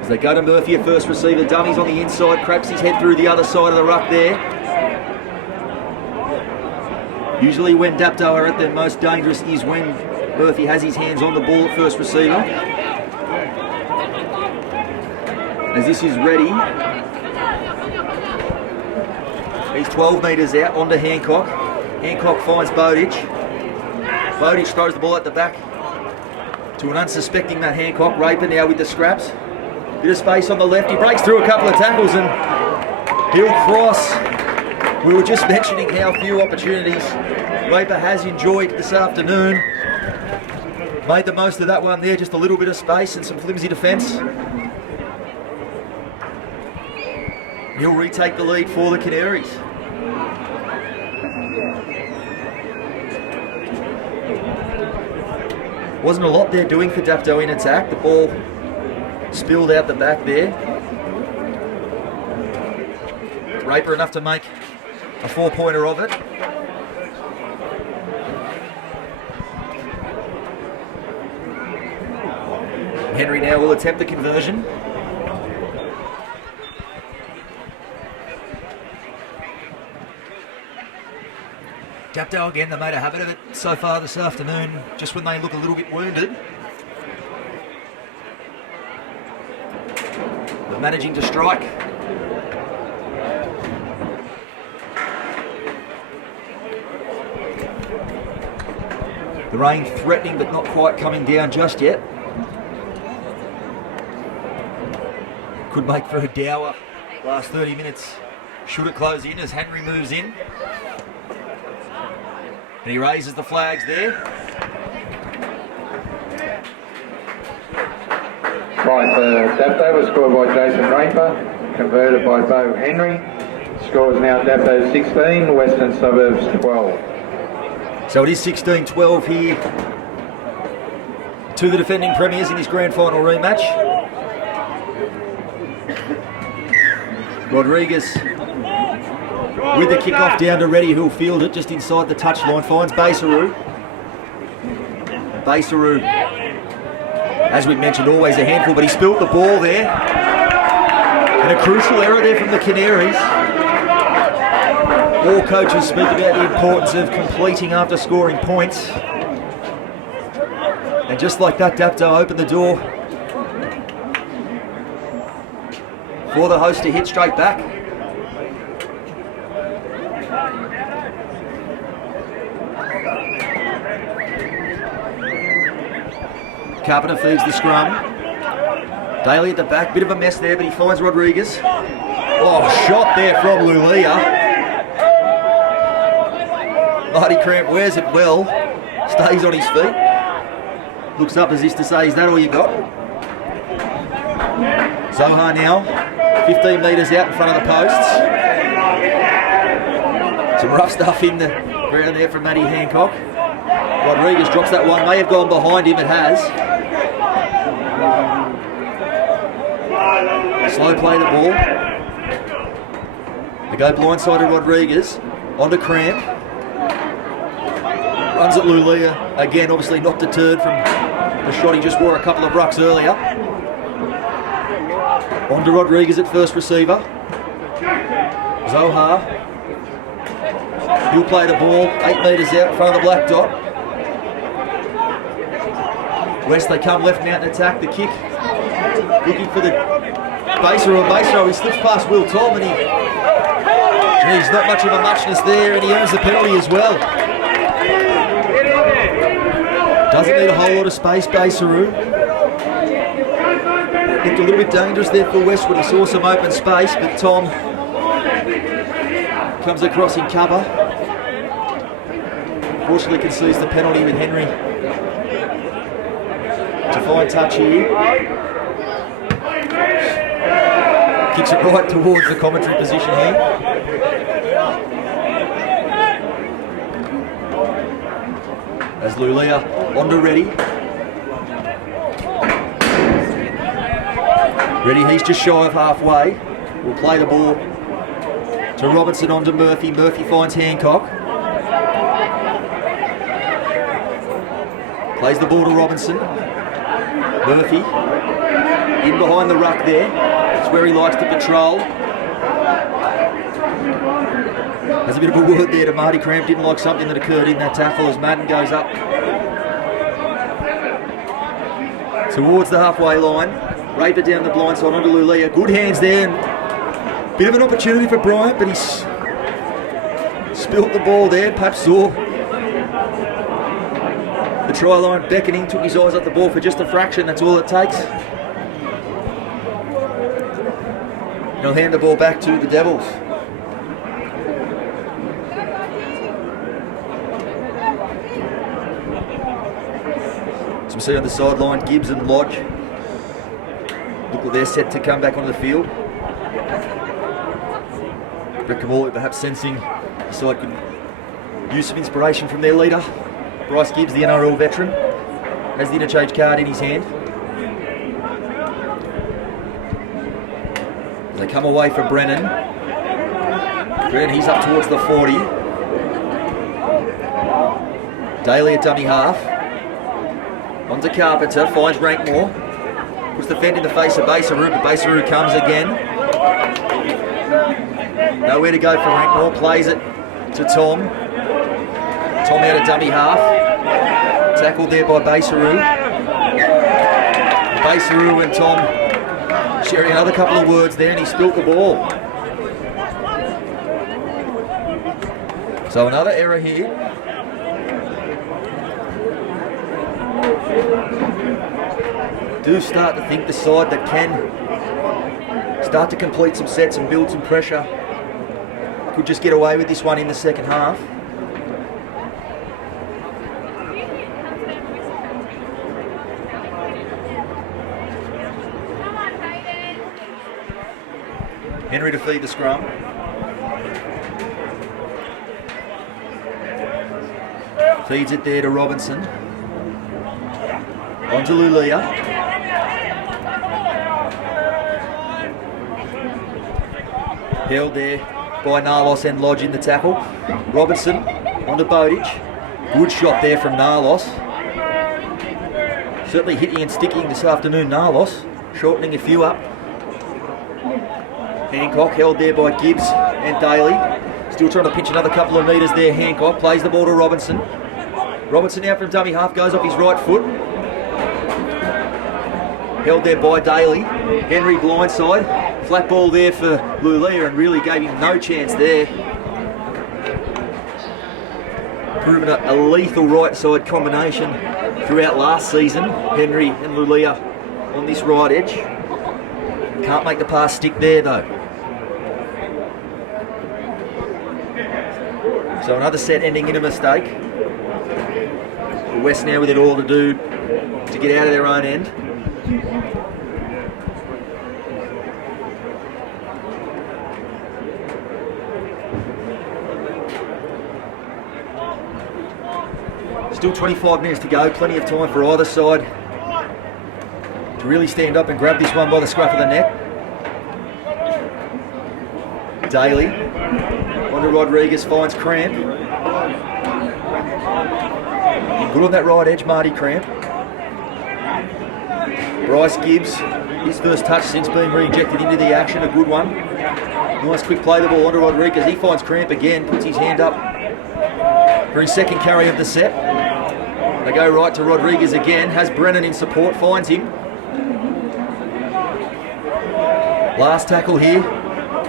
As they go to Murphy at first receiver, Dummy's on the inside, cracks his head through the other side of the ruck there. Usually when Dapto are at their most dangerous is when Murphy has his hands on the ball at first receiver. As this is ready, he's 12 metres out onto Hancock. Hancock finds Bowditch. Bowditch throws the ball at the back to an unsuspecting Matt Hancock. Raper now with the scraps. Bit of space on the left. He breaks through a couple of tackles and he'll cross. We were just mentioning how few opportunities Raper has enjoyed this afternoon. Made the most of that one there. Just a little bit of space and some flimsy defence. He'll retake the lead for the Canaries. Wasn't a lot there doing for Dapto in attack. The ball spilled out the back there. Raper enough to make a 4-pointer of it. Henry now will attempt the conversion. Dapto again, they made a habit of it so far this afternoon, just when they look a little bit wounded. They're managing to strike. The rain threatening but not quite coming down just yet. Could make for a dour last 30 minutes should it close in as Henry moves in. And he raises the flags there. Right, Dapto was scored by Jason Raper, converted by Bo Henry. Score is now Dapto 16, Western Suburbs 12. So it is 16-12 here to the defending premiers in this grand final rematch. Rodriguez with the kick-off down to Reddy, who'll field it just inside the touchline. Finds Basaru. Basaru, as we mentioned, always a handful, but he spilt the ball there. And a crucial error there from the Canaries. All coaches speak about the importance of completing after scoring points. And just like that, Dapto opened the door for the host to hit straight back. Carpenter feeds the scrum. Daly at the back, bit of a mess there, but he finds Rodriguez. Oh, shot there from Lulia. Marty Cramp wears it well, stays on his feet. Looks up as if to say, is that all you got? Zohar now, 15 metres out in front of the posts. Some rough stuff in the ground there from Matty Hancock. Rodriguez drops that one, may have gone behind him, it has. Slow play the ball. They go blindside to Rodriguez, onto Cramp. Runs at Lulia, again obviously not deterred from the shot he just wore a couple of rucks earlier. Onto Rodriguez at first receiver. Zohar. He'll play the ball, 8 metres out in front of the black dot. West, they come left mount and attack, the kick. Looking for the Baser, he slips past Will Tom and he's not much of a muchness there, and he earns the penalty as well. Doesn't need a whole lot of space, Baseru. Looked a little bit dangerous there for Westwood. He saw some open space, but Tom comes across in cover. Fortunately concedes the penalty with Henry to find touch here. Kicks it right towards the commentary position here. As Lulia onto Reddy. Reddy, he's just shy of halfway. Will play the ball to Robinson onto Murphy. Murphy finds Hancock. Plays the ball to Robinson. Murphy in behind the ruck there. That's where he likes to patrol. There's a bit of a word there to Marty Cramp. Didn't like something that occurred in that tackle as Madden goes up towards the halfway line. Raper down the blind side onto Lulia. Good hands there. And bit of an opportunity for Bryant, but he's spilt the ball there. Perhaps saw the try line beckoning, took his eyes off the ball for just a fraction. That's all it takes. He'll hand the ball back to the Devils. So we see on the sideline, Gibbs and Lodge. Look like they're set to come back onto the field. Brett Kamali perhaps sensing the side could use some inspiration from their leader. Bryce Gibbs, the NRL veteran, has the interchange card in his hand. As they come away from Brennan. Brennan, he's up towards the 40. Daly at dummy half. Onto Carpenter, finds Rankmore. Puts the fend in the face of Baseru, but Baseru comes again. Nowhere to go for Rankmore, plays it to Tom. Tom out of dummy half. Tackled there by Baseru. Baseru and Tom sharing another couple of words there, and he spilt the ball. So another error here. Do start to think the side that can start to complete some sets and build some pressure could just get away with this one in the second half. Henry to feed the scrum. Feeds it there to Robinson. Onto Lulia. Held there by Narlos and Lodge in the tackle. Robinson onto Bowditch. Good shot there from Narlos. Certainly hitting and sticking this afternoon, Narlos. Shortening a few up. Hancock held there by Gibbs and Daly. Still trying to pitch another couple of metres there. Hancock plays the ball to Robinson. Robinson now from dummy half, goes off his right foot. Held there by Daly. Henry blindside. Flat ball there for Lulia and really gave him no chance there. Proven a lethal right side combination throughout last season. Henry and Lulia on this right edge. Can't make the pass stick there though. So another set ending in a mistake. The West now with it all to do to get out of their own end. Still 25 minutes to go, plenty of time for either side to really stand up and grab this one by the scruff of the neck. Daly onto Rodriguez, finds Cramp. Good on that right edge, Marty Cramp. Bryce Gibbs, his first touch since being re-injected into the action, a good one. Nice quick play the ball onto Rodriguez, he finds Cramp again, puts his hand up for his second carry of the set. They go right to Rodriguez again, has Brennan in support, finds him. Last tackle here.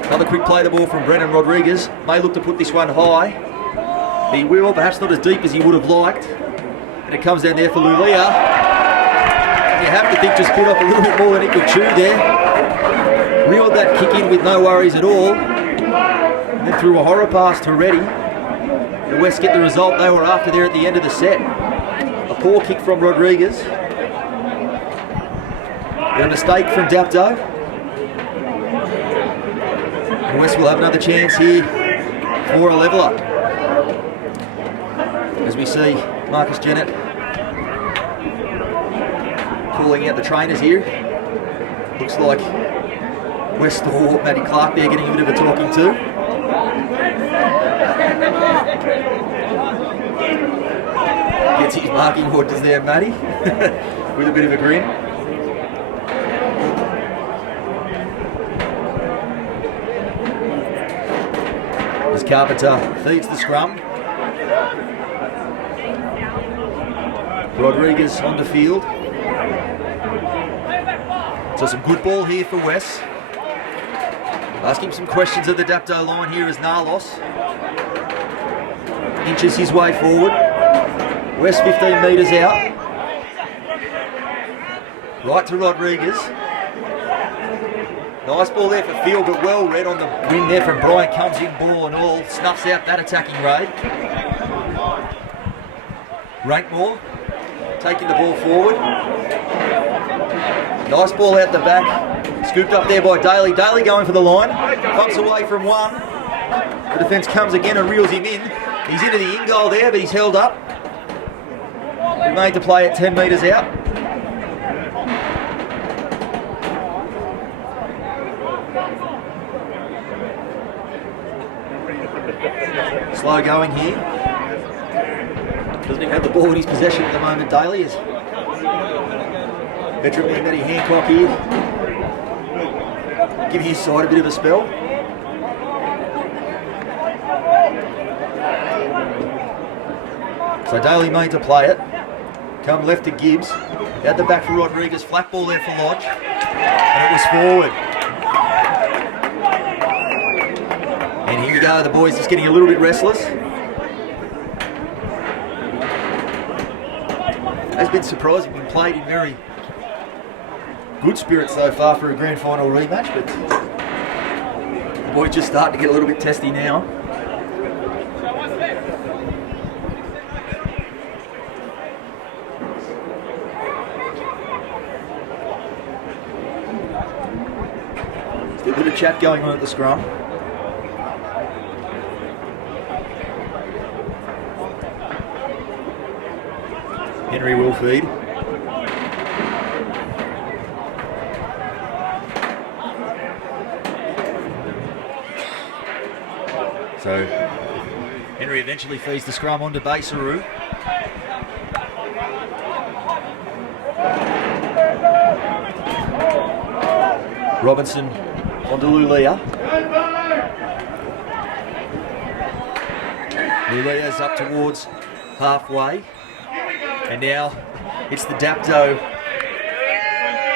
Another quick play the ball from Brennan Rodriguez. May look to put this one high. He will, perhaps not as deep as he would have liked. And it comes down there for Lulia. You have to think just bit off a little bit more than he could chew there. Reeled that kick in with no worries at all. And then threw a horror pass to Reddy. The West get the result they were after there at the end of the set. A poor kick from Rodriguez. And a mistake from Dapto. The West will have another chance here for a leveller. As we see Marcus Jennett calling out the trainers here. Looks like West or Matty Clark there getting a bit of a talking to. Gets his marking orders there, Matty, with a bit of a grin. As Carpenter feeds the scrum. Rodriguez on the field. So some good ball here for Wes. Asking some questions of the Dapto line here as Narlos inches his way forward. West 15 metres out. Right to Rodriguez. Nice ball there for Field, but well read on the wing there from Bryant. Comes in ball and all. Snuffs out that attacking raid. Rankmore taking the ball forward. Nice ball out the back. Scooped up there by Daly. Daly going for the line. Bumps away from one. The defence comes again and reels him in. He's into the in goal there, but he's held up. We made the play at 10 metres out. Slow going here. Doesn't even have the ball in his possession at the moment, Daly is. Veteran man Matty Hancock here. Giving his side a bit of a spell. So Daly made to play it. Come left to Gibbs. Out the back for Rodriguez. Flat ball there for Lodge. And it was forward. And here we go. The boys just getting a little bit restless. Has been surprising. Been played in very good spirit so far for a grand final rematch, but the boys just starting to get a little bit testy now. Still a bit of chat going on at the scrum. Henry will feed. So Henry eventually feeds the scrum onto Basaru. Robinson onto Lulia. Lulia's up towards halfway. And now it's the Dapto.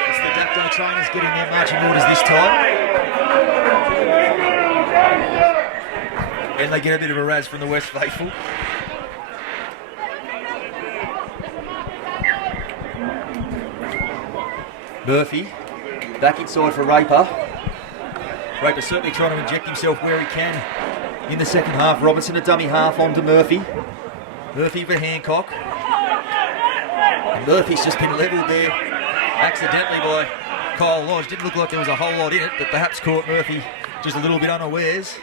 It's the Dapto trainers getting their marching orders this time. And they get a bit of a razz from the West faithful. Murphy back inside for Raper. Raper certainly trying to inject himself where he can in the second half. Robinson a dummy half onto Murphy. Murphy for Hancock. And Murphy's just been levelled there accidentally by Kyle Lodge. Didn't look like there was a whole lot in it, but perhaps caught Murphy just a little bit unawares.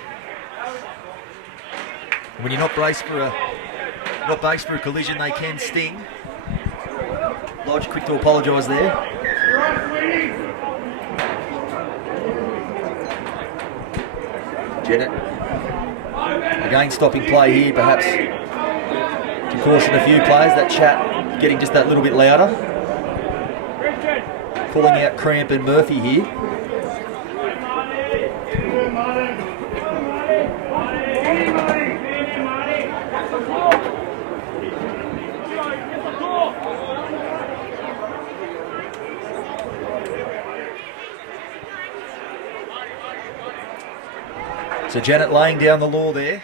When you're not braced for a collision, they can sting. Lodge quick to apologise there. Jennett again stopping play here, perhaps to caution a few players. That chat getting just that little bit louder. Calling out Cramp and Murphy here. So Janet laying down the law there.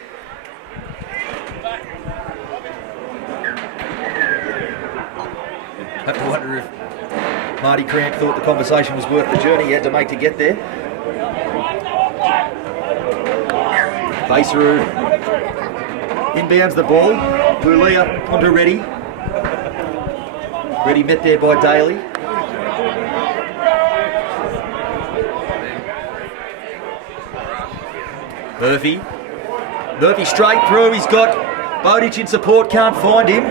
Have to wonder if Marty Cramp thought the conversation was worth the journey he had to make to get there. Baseru inbounds the ball. Lulia onto Reddy. Reddy met there by Daly. Murphy straight through. He's got Bowditch in support, can't find him.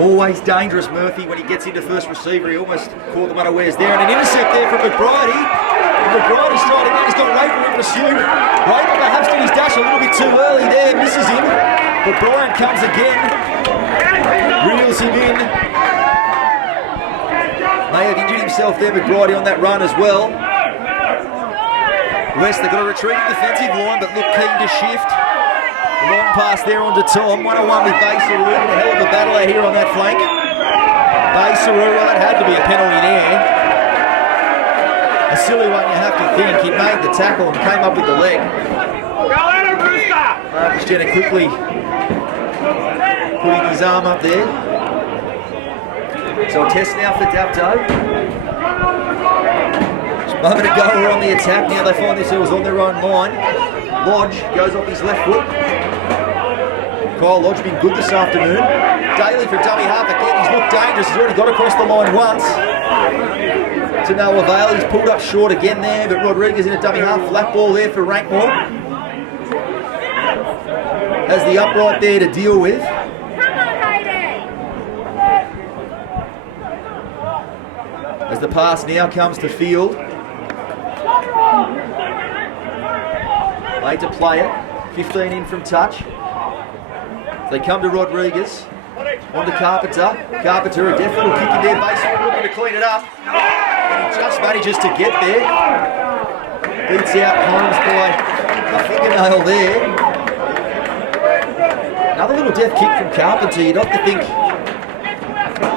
Always dangerous, Murphy, when he gets into first receiver. He almost caught them unawares there. And an intercept there from McBride. McBride's trying to go. He's got Raper in pursuit. Raper perhaps did his dash a little bit too early there. Misses him. But Bryant comes again. Reels him in. May have injured himself there, McBride, on that run as well. West, they've got a retreating defensive line, but look keen to shift. Long pass there onto Tom. 1-on-1 with Baseru. A hell of a battle out here on that flank. Baseru, well, that had to be a penalty there. A silly one, you have to think. He made the tackle and came up with the leg. Marcus Jenner quickly putting his arm up there. So a test now for Dapto. Just a moment ago we're on the attack. Now they find themselves on their own line. Lodge goes off his left foot. Kyle Lodge been good this afternoon. Daly for dummy half again. He's looked dangerous. He's already got across the line once. To no avail. He's pulled up short again there, but Rodriguez in a dummy half. Flat ball there for Rankmore. Has the upright there to deal with. As the pass now comes to field. Made to play it. 15 in from touch. They come to Rodriguez. On to Carpenter. Carpenter, a deft little kick in there. Baseru looking to clean it up. And he just manages to get there. Beats out Holmes by a fingernail there. Another little deft kick from Carpenter. You'd have to think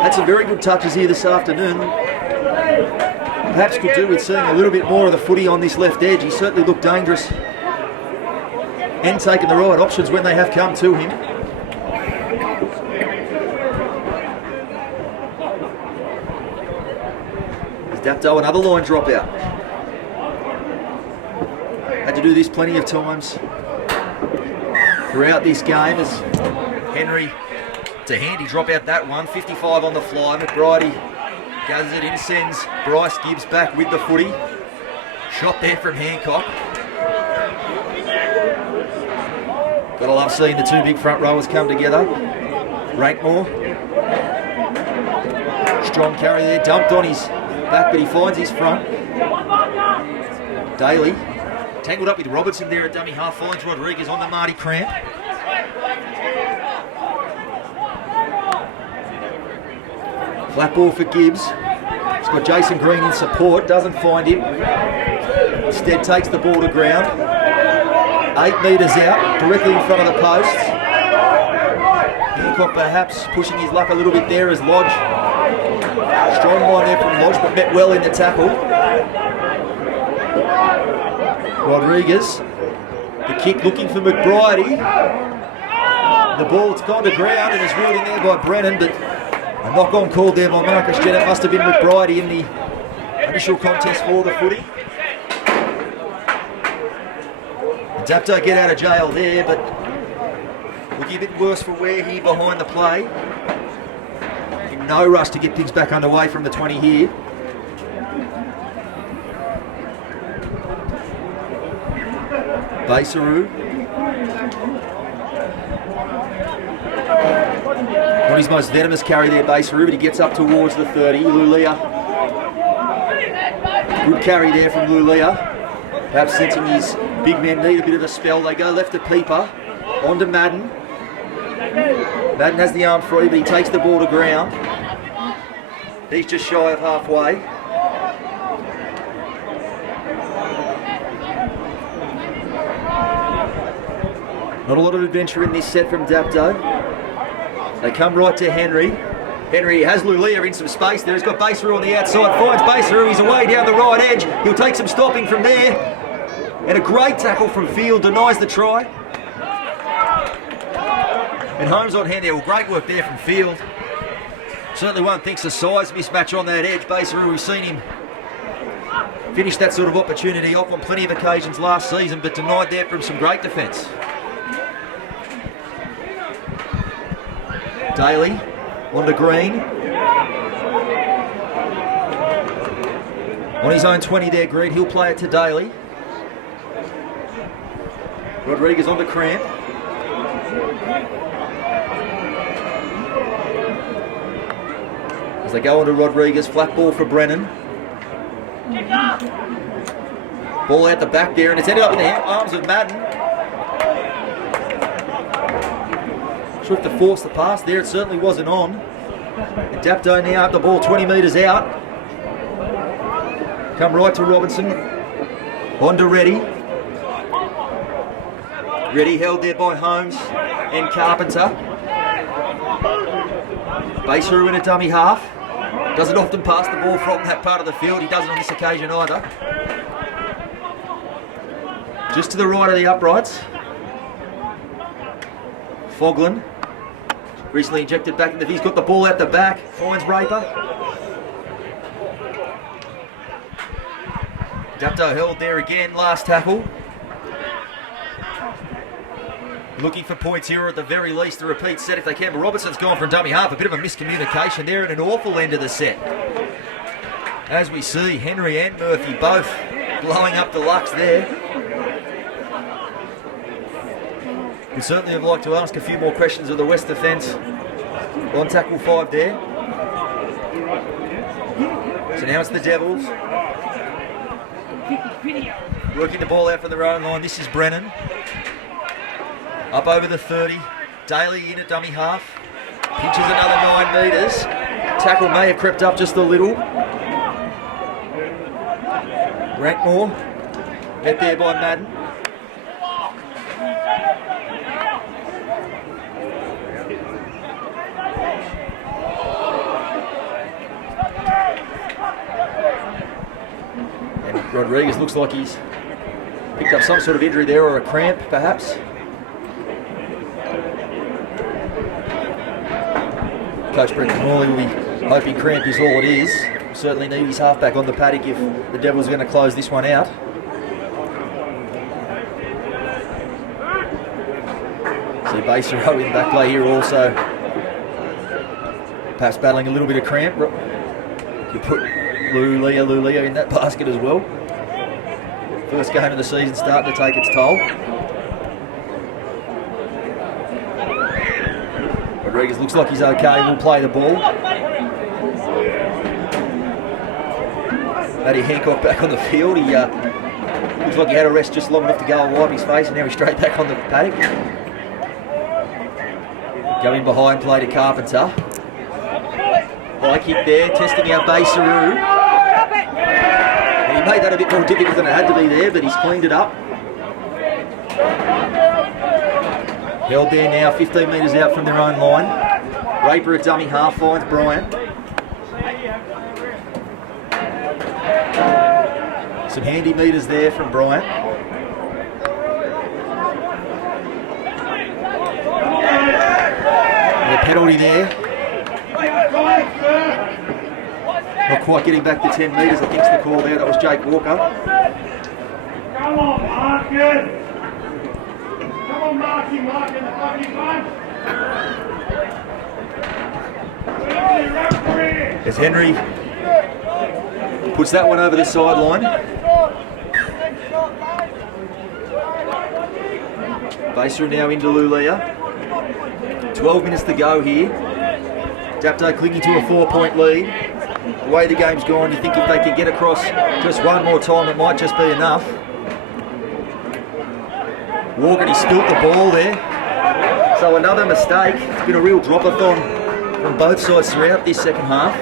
had some very good touches here this afternoon. Perhaps could do with seeing a little bit more of the footy on this left edge. He certainly looked dangerous and taking the right options when they have come to him. There's Dapto, another line dropout. Had to do this plenty of times throughout this game as Henry to handy drop out that one. 55 on the fly. McBride gathers it in, sends Bryce Gibbs back with the footy. Shot there from Hancock. Gotta love seeing the two big front rowers come together. Rankmore. Strong carry there, dumped on his back, but he finds his front. Daly. Tangled up with Robertson there at dummy half, finds Rodriguez on the Marty Cramp. Flat ball for Gibbs. He's got Jason Green in support, doesn't find him. Instead takes the ball to ground. 8 metres out, directly in front of the posts. Hancock perhaps pushing his luck a little bit there as Lodge. Strong line there from Lodge, but met well in the tackle. Rodriguez. The kick looking for McBride. The ball's gone to ground and is reeled in there by Brennan, but a knock-on called there by Marcus Jennett. Must have been McBride in the initial contest for the footy. Dapto get out of jail there, but looking a bit worse for wear here behind the play. In no rush to get things back underway from the 20 here. Baseru. Not his most venomous carry there, Baseru, but he gets up towards the 30. Lulia. Good carry there from Lulia. Perhaps sensing his big men need a bit of a spell. They go left to Peeper. On to Madden. Madden has the arm free, but he takes the ball to ground. He's just shy of halfway. Not a lot of adventure in this set from Dapto. They come right to Henry. Henry has Lulia in some space there. He's got Baseru on the outside. Finds Baseru. He's away down the right edge. He'll take some stopping from there. And a great tackle from Field, denies the try. And Holmes on hand there. Well, great work there from Field. Certainly one thinks the size mismatch on that edge. Baseru, we've seen him finish that sort of opportunity off on plenty of occasions last season, but denied there from some great defence. Daly on to Green. On his own 20 there, Green. He'll play it to Daly. Rodriguez on to Cramp. As they go on to Rodriguez, flat ball for Brennan. Ball out the back there, and it's ended up in the arms of Madden. Sure if to force the pass there, it certainly wasn't on. And Dapto now up the ball 20 metres out. Come right to Robinson. On to Reddy. Reddy held there by Holmes and Carpenter. Baseru in a dummy half. Doesn't often pass the ball from that part of the field. He doesn't on this occasion either. Just to the right of the uprights. Foglin. Recently injected back into. He's got the ball out the back. Finds Raper. Dapto held there again. Last tackle. Looking for points here, or at the very least a repeat set if they can. But Robertson's gone from dummy half. A bit of a miscommunication there and an awful end of the set. As we see, Henry and Murphy both blowing up deluxe there. We'd certainly have liked to ask a few more questions of the West defence on tackle 5 there. So now it's the Devils. Working the ball out from their own line. This is Brennan. Up over the 30. Daly in at dummy half. Pinches another 9 metres. Tackle may have crept up just a little. Rankmore. Met there by Madden. And Rodriguez looks like he's picked up some sort of injury there, or a cramp perhaps. Coach Brendan Morley will be hoping cramp is all it is. Certainly need his halfback on the paddock if the Devils are going to close this one out. See Baseru in back play here also. Perhaps battling a little bit of cramp. You put Lulia in that basket as well. First game of the season starting to take its toll. Rodriguez looks like he's okay, will play the ball. Matty Hancock back on the field. He looks like he had a rest just long enough to go and wipe his face, and now he's straight back on the paddock. Go in behind, play to Carpenter. High kick there, testing out Baseru. And he made that a bit more difficult than it had to be there, but he's cleaned it up. Held there now, 15 metres out from their own line. Raper at dummy half, finds Bryant. Some handy metres there from Bryant. And a penalty there. Not quite getting back to 10 metres, I think's the call there. That was Jake Walker. Come on, Marcus! Come on, Marky, Mark in the fucking bunch! As Henry puts that one over the sideline. Baseru now into Lulia. 12 minutes to go here. Dapto clinging to a 4-point lead. The way the game's gone, you think if they could get across just one more time, it might just be enough. Walker, he spilt the ball there. So another mistake. It's been a real drop-a-thon from both sides throughout this second half.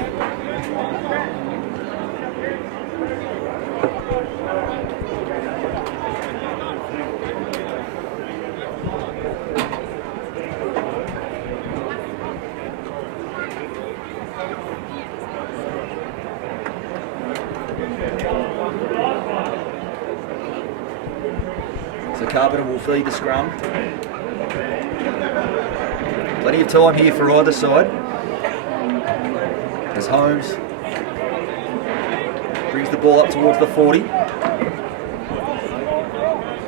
So Carpenter will feed the scrum. Plenty of time here for either side. As Holmes brings the ball up towards the 40.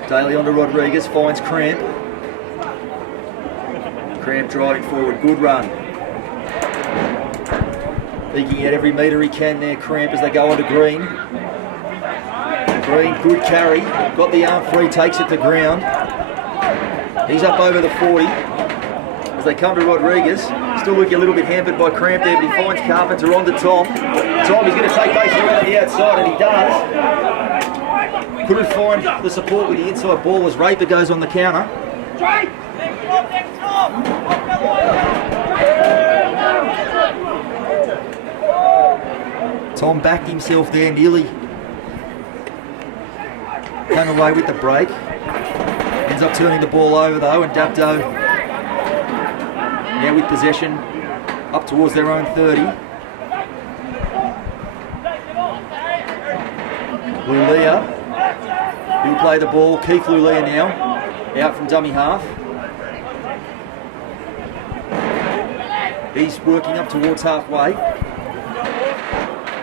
Daly onto Rodriguez, finds Cramp. Cramp driving forward, good run. Eking out every metre he can there, Cramp, as they go onto Green. Green, good carry, got the arm free, takes it to ground. He's up over the 40. As they come to Rodriguez, still looking a little bit hampered by Cramp there, but he finds Carpenter on the top. Tom, he's going to take base around the outside, and he does. Couldn't find the support with the inside ball as Raper goes on the counter. Tom backed himself there, nearly came away with the break. Ends up turning the ball over though, and Dapto now with possession up towards their own 30. Lulia, he'll play the ball. Keith Lulia now, out from dummy half. He's working up towards halfway.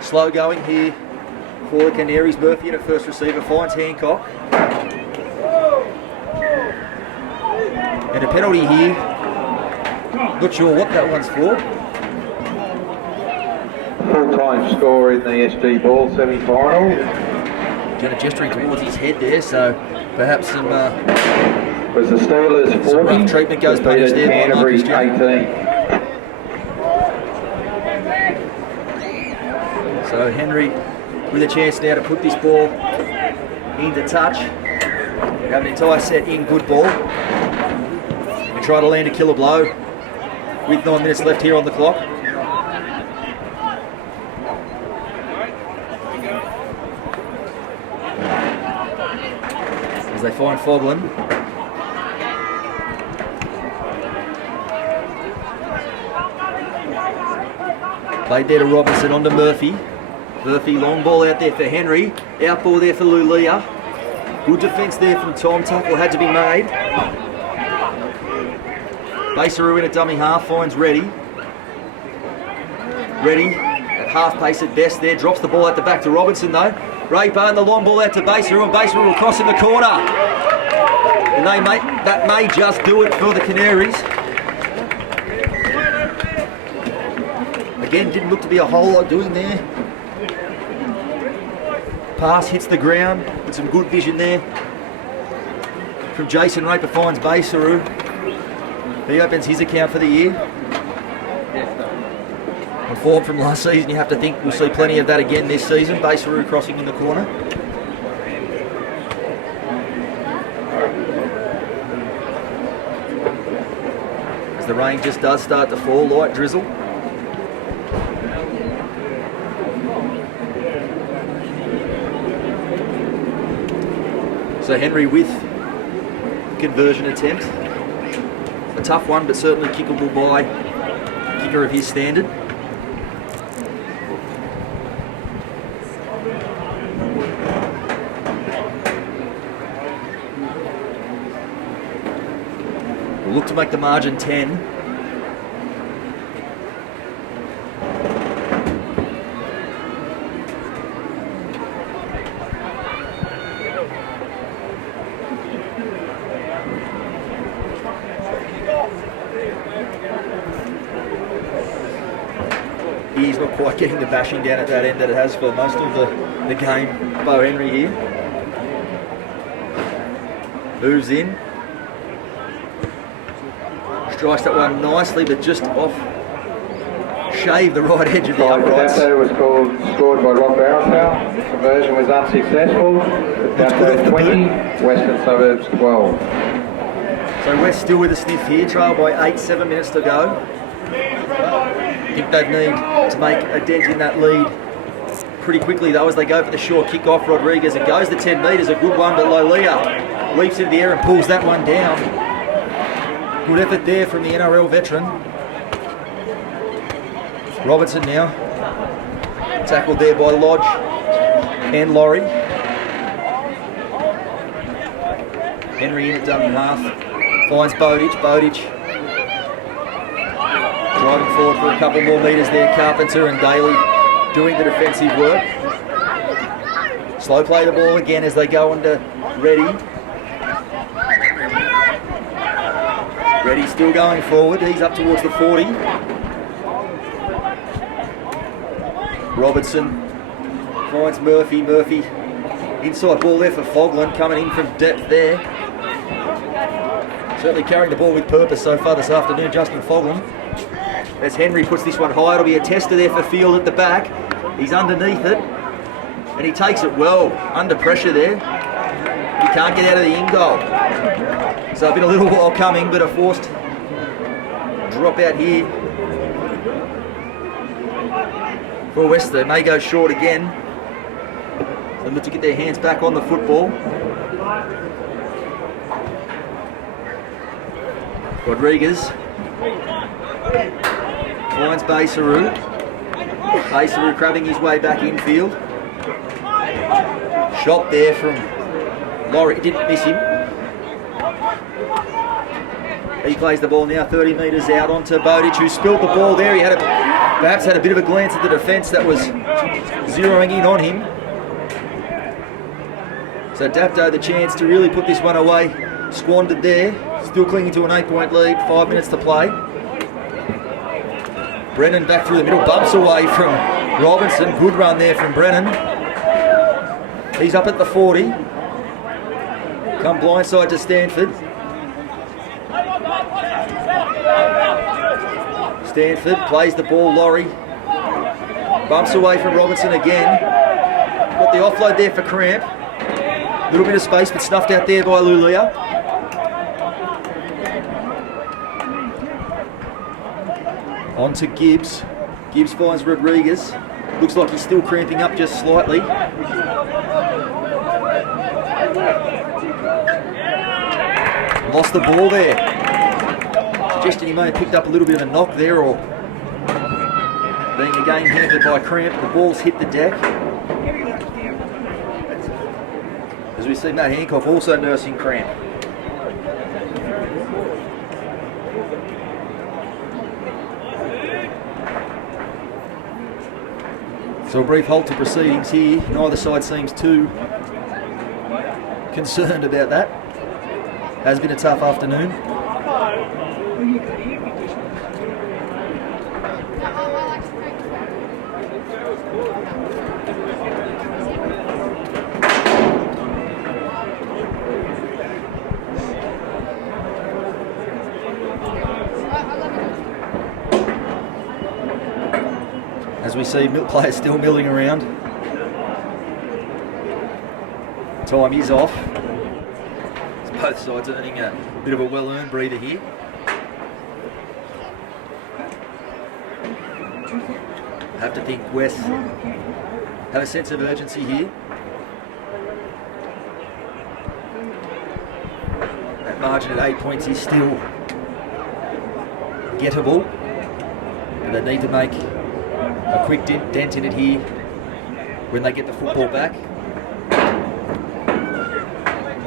Slow going here for the Canaries. Murphy in at first receiver, finds Hancock. And a penalty here. Not sure what that one's for. Full-time score in the SG Ball semi-final. Kind of gesturing towards his head there, so perhaps some Was the Steelers 40, some rough treatment goes punished there by Canaries Marcus 18. So Henry with a chance now to put this ball into touch. We have an entire set in good ball. And try to land a killer blow with 9 minutes left here on the clock. As they find Foglin. Played there to Robinson, onto Murphy. Murphy, long ball out there for Henry. Out ball there for Lulia. Good defence there from Tom. Tackle had to be made. Baseru in a dummy half, finds Reddy. Reddy at half pace at best there. Drops the ball at the back to Robinson though. Raper and the long ball out to Baseru, and Baseru will cross in the corner. And that may just do it for the Canaries. Again, didn't look to be a whole lot doing there. Pass hits the ground with some good vision there from Jason. Raper finds Baseru. He opens his account for the year. On form from last season, you have to think we'll see plenty of that again this season. Baseru crossing in the corner. As the rain just does start to fall, light drizzle. So Henry with conversion attempt. A tough one, but certainly kickable by a kicker of his standard. We'll look to make the margin 10. He's not quite getting the bashing down at that end that it has for most of the game. Bo Henry here. Moves in. Strikes that one nicely, but just off. Shave the right edge of the uprights. Dapto was scored by Rob Barrow. Conversion was unsuccessful. Dapto 20, Western Suburbs 12. So West still with a sniff here, trail by 7 minutes to go. I think they'd need to make a dent in that lead pretty quickly though as they go for the short kick off Rodriguez. It goes the 10 metres, a good one, but Lolia leaps into the air and pulls that one down. Good effort there from the NRL veteran. Robertson now. Tackled there by Lodge and Laurie. Henry in at dummy half. Finds Bowditch. Bowditch driving forward for a couple more metres there. Carpenter and Daly doing the defensive work. Slow play the ball again as they go into Reddy. Reddy still going forward. He's up towards the 40. Robertson finds Murphy. Murphy inside ball there for Fogland, coming in from depth there. Certainly carrying the ball with purpose so far this afternoon, Justin Fogland. As Henry puts this one high, it'll be a tester there for Field at the back. He's underneath it, and he takes it well, under pressure there. He can't get out of the in goal. So it's been a little while coming, but a forced drop out here for West. They may go short again. They look to get their hands back on the football. Rodriguez finds Basaru. Basaru crabbing his way back infield. Shot there from Laurie, didn't miss him. He plays the ball now 30 metres out onto Bowditch, who spilled the ball there. He perhaps had a bit of a glance at the defence that was zeroing in on him. So Dapto the chance to really put this one away, squandered there. Still clinging to an 8-point lead, 5 minutes to play. Brennan back through the middle, bumps away from Robinson. Good run there from Brennan. He's up at the 40. Come blindside to Stanford. Stanford plays the ball, Laurie. Bumps away from Robinson again. Got the offload there for Cramp. A little bit of space, but snuffed out there by Lulia. On to Gibbs. Gibbs finds Rodriguez. Looks like he's still cramping up just slightly. Lost the ball there. Suggesting he may have picked up a little bit of a knock there, or being again hampered by cramp. The ball's hit the deck. As we see Matt Hancock also nursing cramp. So a brief halt to proceedings here. Neither side seems too concerned about that. Has been a tough afternoon. As we see players still milling around. Time is off. Both sides earning a bit of a well-earned breather here. I have to think West have a sense of urgency here. That margin at 8 points is still gettable, but they need to make a quick dent in it here when they get the football back.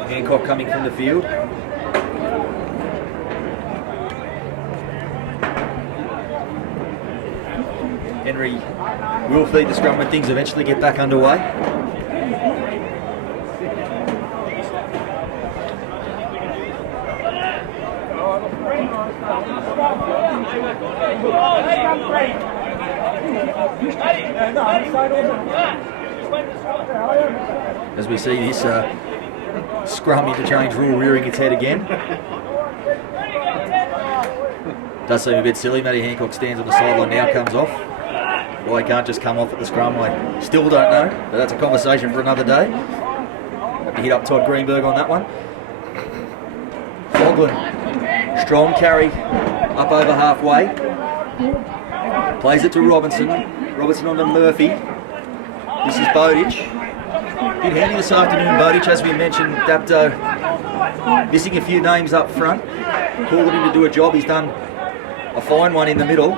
Hancock coming from the field. Henry will feed the scrum when things eventually get back underway. As we see this scrum interchange rule rearing its head again. Does seem a bit silly. Matty Hancock stands on the sideline now, comes off. Why he can't just come off at the scrum, I still don't know, but that's a conversation for another day. Have to hit up Todd Greenberg on that one. Fogland, strong carry up over halfway. Plays it to Robinson. Robinson on to Murphy. This is Bowditch. Been handy this afternoon, Bowditch, as we mentioned. Dapto missing a few names up front. Called him to do a job. He's done a fine one in the middle.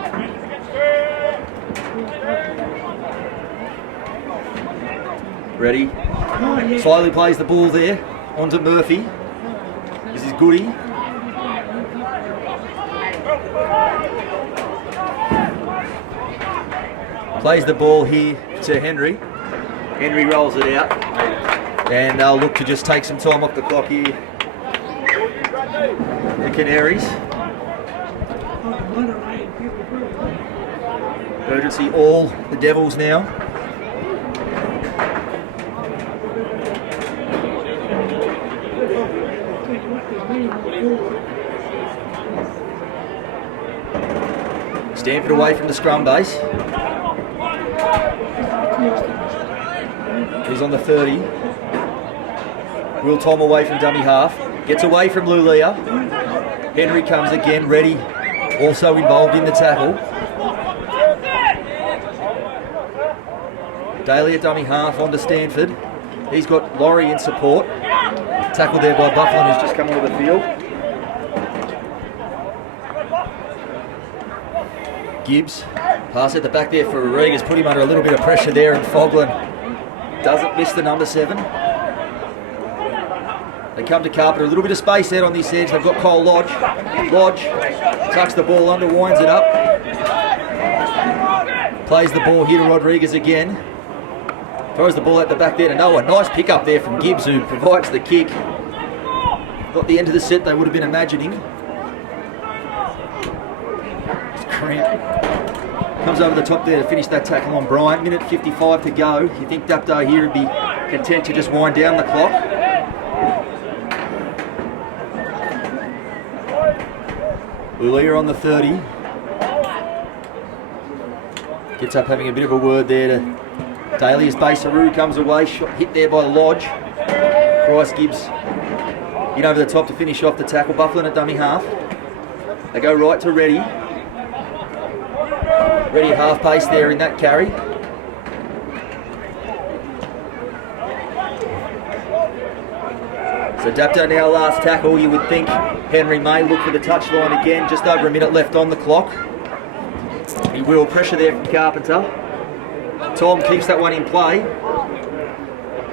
Ready. Slowly plays the ball there onto Murphy. This is Goody. Plays the ball here to Henry. Henry rolls it out. And they'll look to just take some time off the clock here. The Canaries. Urgency all the Devils now. Stanford away from the scrum base. He's on the 30. Will Tom away from dummy half. Gets away from Lulia. Henry comes again, ready. Also involved in the tackle. Daly at dummy half onto Stanford. He's got Laurie in support. Tackled there by Bufflin, who's just come onto the field. Gibbs, pass at the back there for Rodriguez, put him under a little bit of pressure there, and Foglin doesn't miss the number 7. They come to Carpenter, a little bit of space out on this edge. They've got Cole Lodge. Lodge tucks the ball under, winds it up. Plays the ball here to Rodriguez again. Throws the ball at the back there to Noah. Nice pick up there from Gibbs, who provides the kick. Got the end of the set they would have been imagining. Comes over the top there to finish that tackle on Bryant. Minute 55 to go. You think Dapto here would be content to just wind down the clock. Lulia on the 30. Gets up having a bit of a word there to Daly as Basaru comes away. Shot hit there by Lodge. Bryce Gibbs in over the top to finish off the tackle. Bufflin at dummy half. They go right to Reddy. Reddy at half pace there in that carry. So Dapto now last tackle. You would think Henry may look for the touchline again. Just over a minute left on the clock. He will pressure there from Carpenter. Tom keeps that one in play.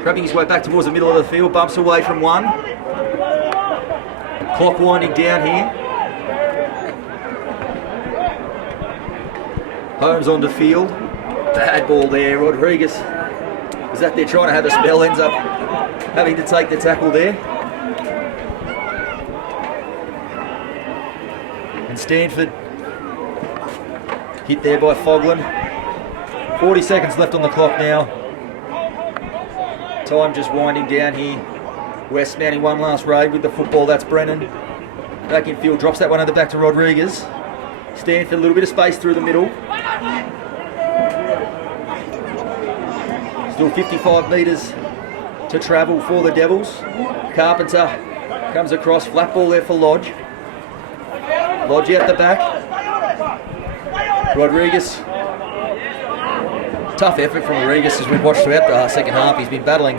Grabbing his way back towards the middle of the field. Bumps away from one. Clock winding down here. Holmes onto field. Bad ball there. Rodriguez is that there trying to have a spell. Ends up having to take the tackle there. And Stanford hit there by Foglin. 40 seconds left on the clock now. Time just winding down here. West mounting one last raid with the football. That's Brennan. Back in field. Drops that one at the back to Rodriguez. Stanford, a little bit of space through the middle. Still 55 metres to travel for the Devils. Carpenter comes across. Flat ball there for Lodge. Lodge out the back. Rodriguez. Tough effort from Rodriguez as we've watched throughout the second half. He's been battling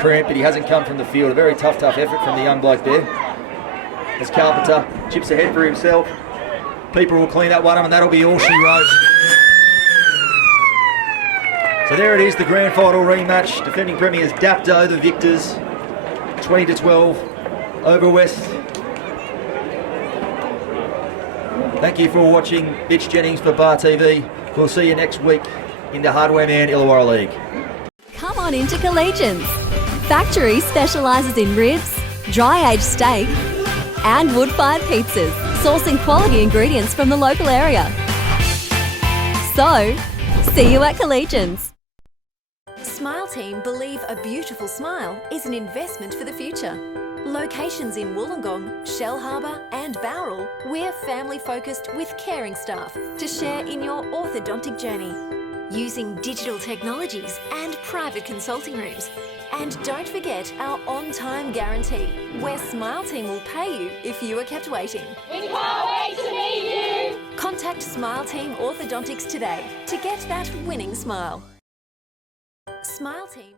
cramp, but he hasn't come from the field. A very tough effort from the young bloke there. As Carpenter chips ahead for himself. People will clean that one up and that'll be all she wrote. So there it is, the grand final rematch. Defending premiers Dapto, the victors. 20-12 over West. Thank you for watching. Mitch Jennings for Bar TV. We'll see you next week in the Hardware Man Illawarra League. Come on into Collegians. Factory specialises in ribs, dry-aged steak and wood-fired pizzas, sourcing quality ingredients from the local area. So, see you at Collegians. Smile Team believe a beautiful smile is an investment for the future. Locations in Wollongong, Shell Harbour and Bowral, we're family focused with caring staff to share in your orthodontic journey. Using digital technologies and private consulting rooms. And don't forget our on-time guarantee, where Smile Team will pay you if you are kept waiting. We can't wait to meet you! Contact Smile Team Orthodontics today to get that winning smile. Smile Team.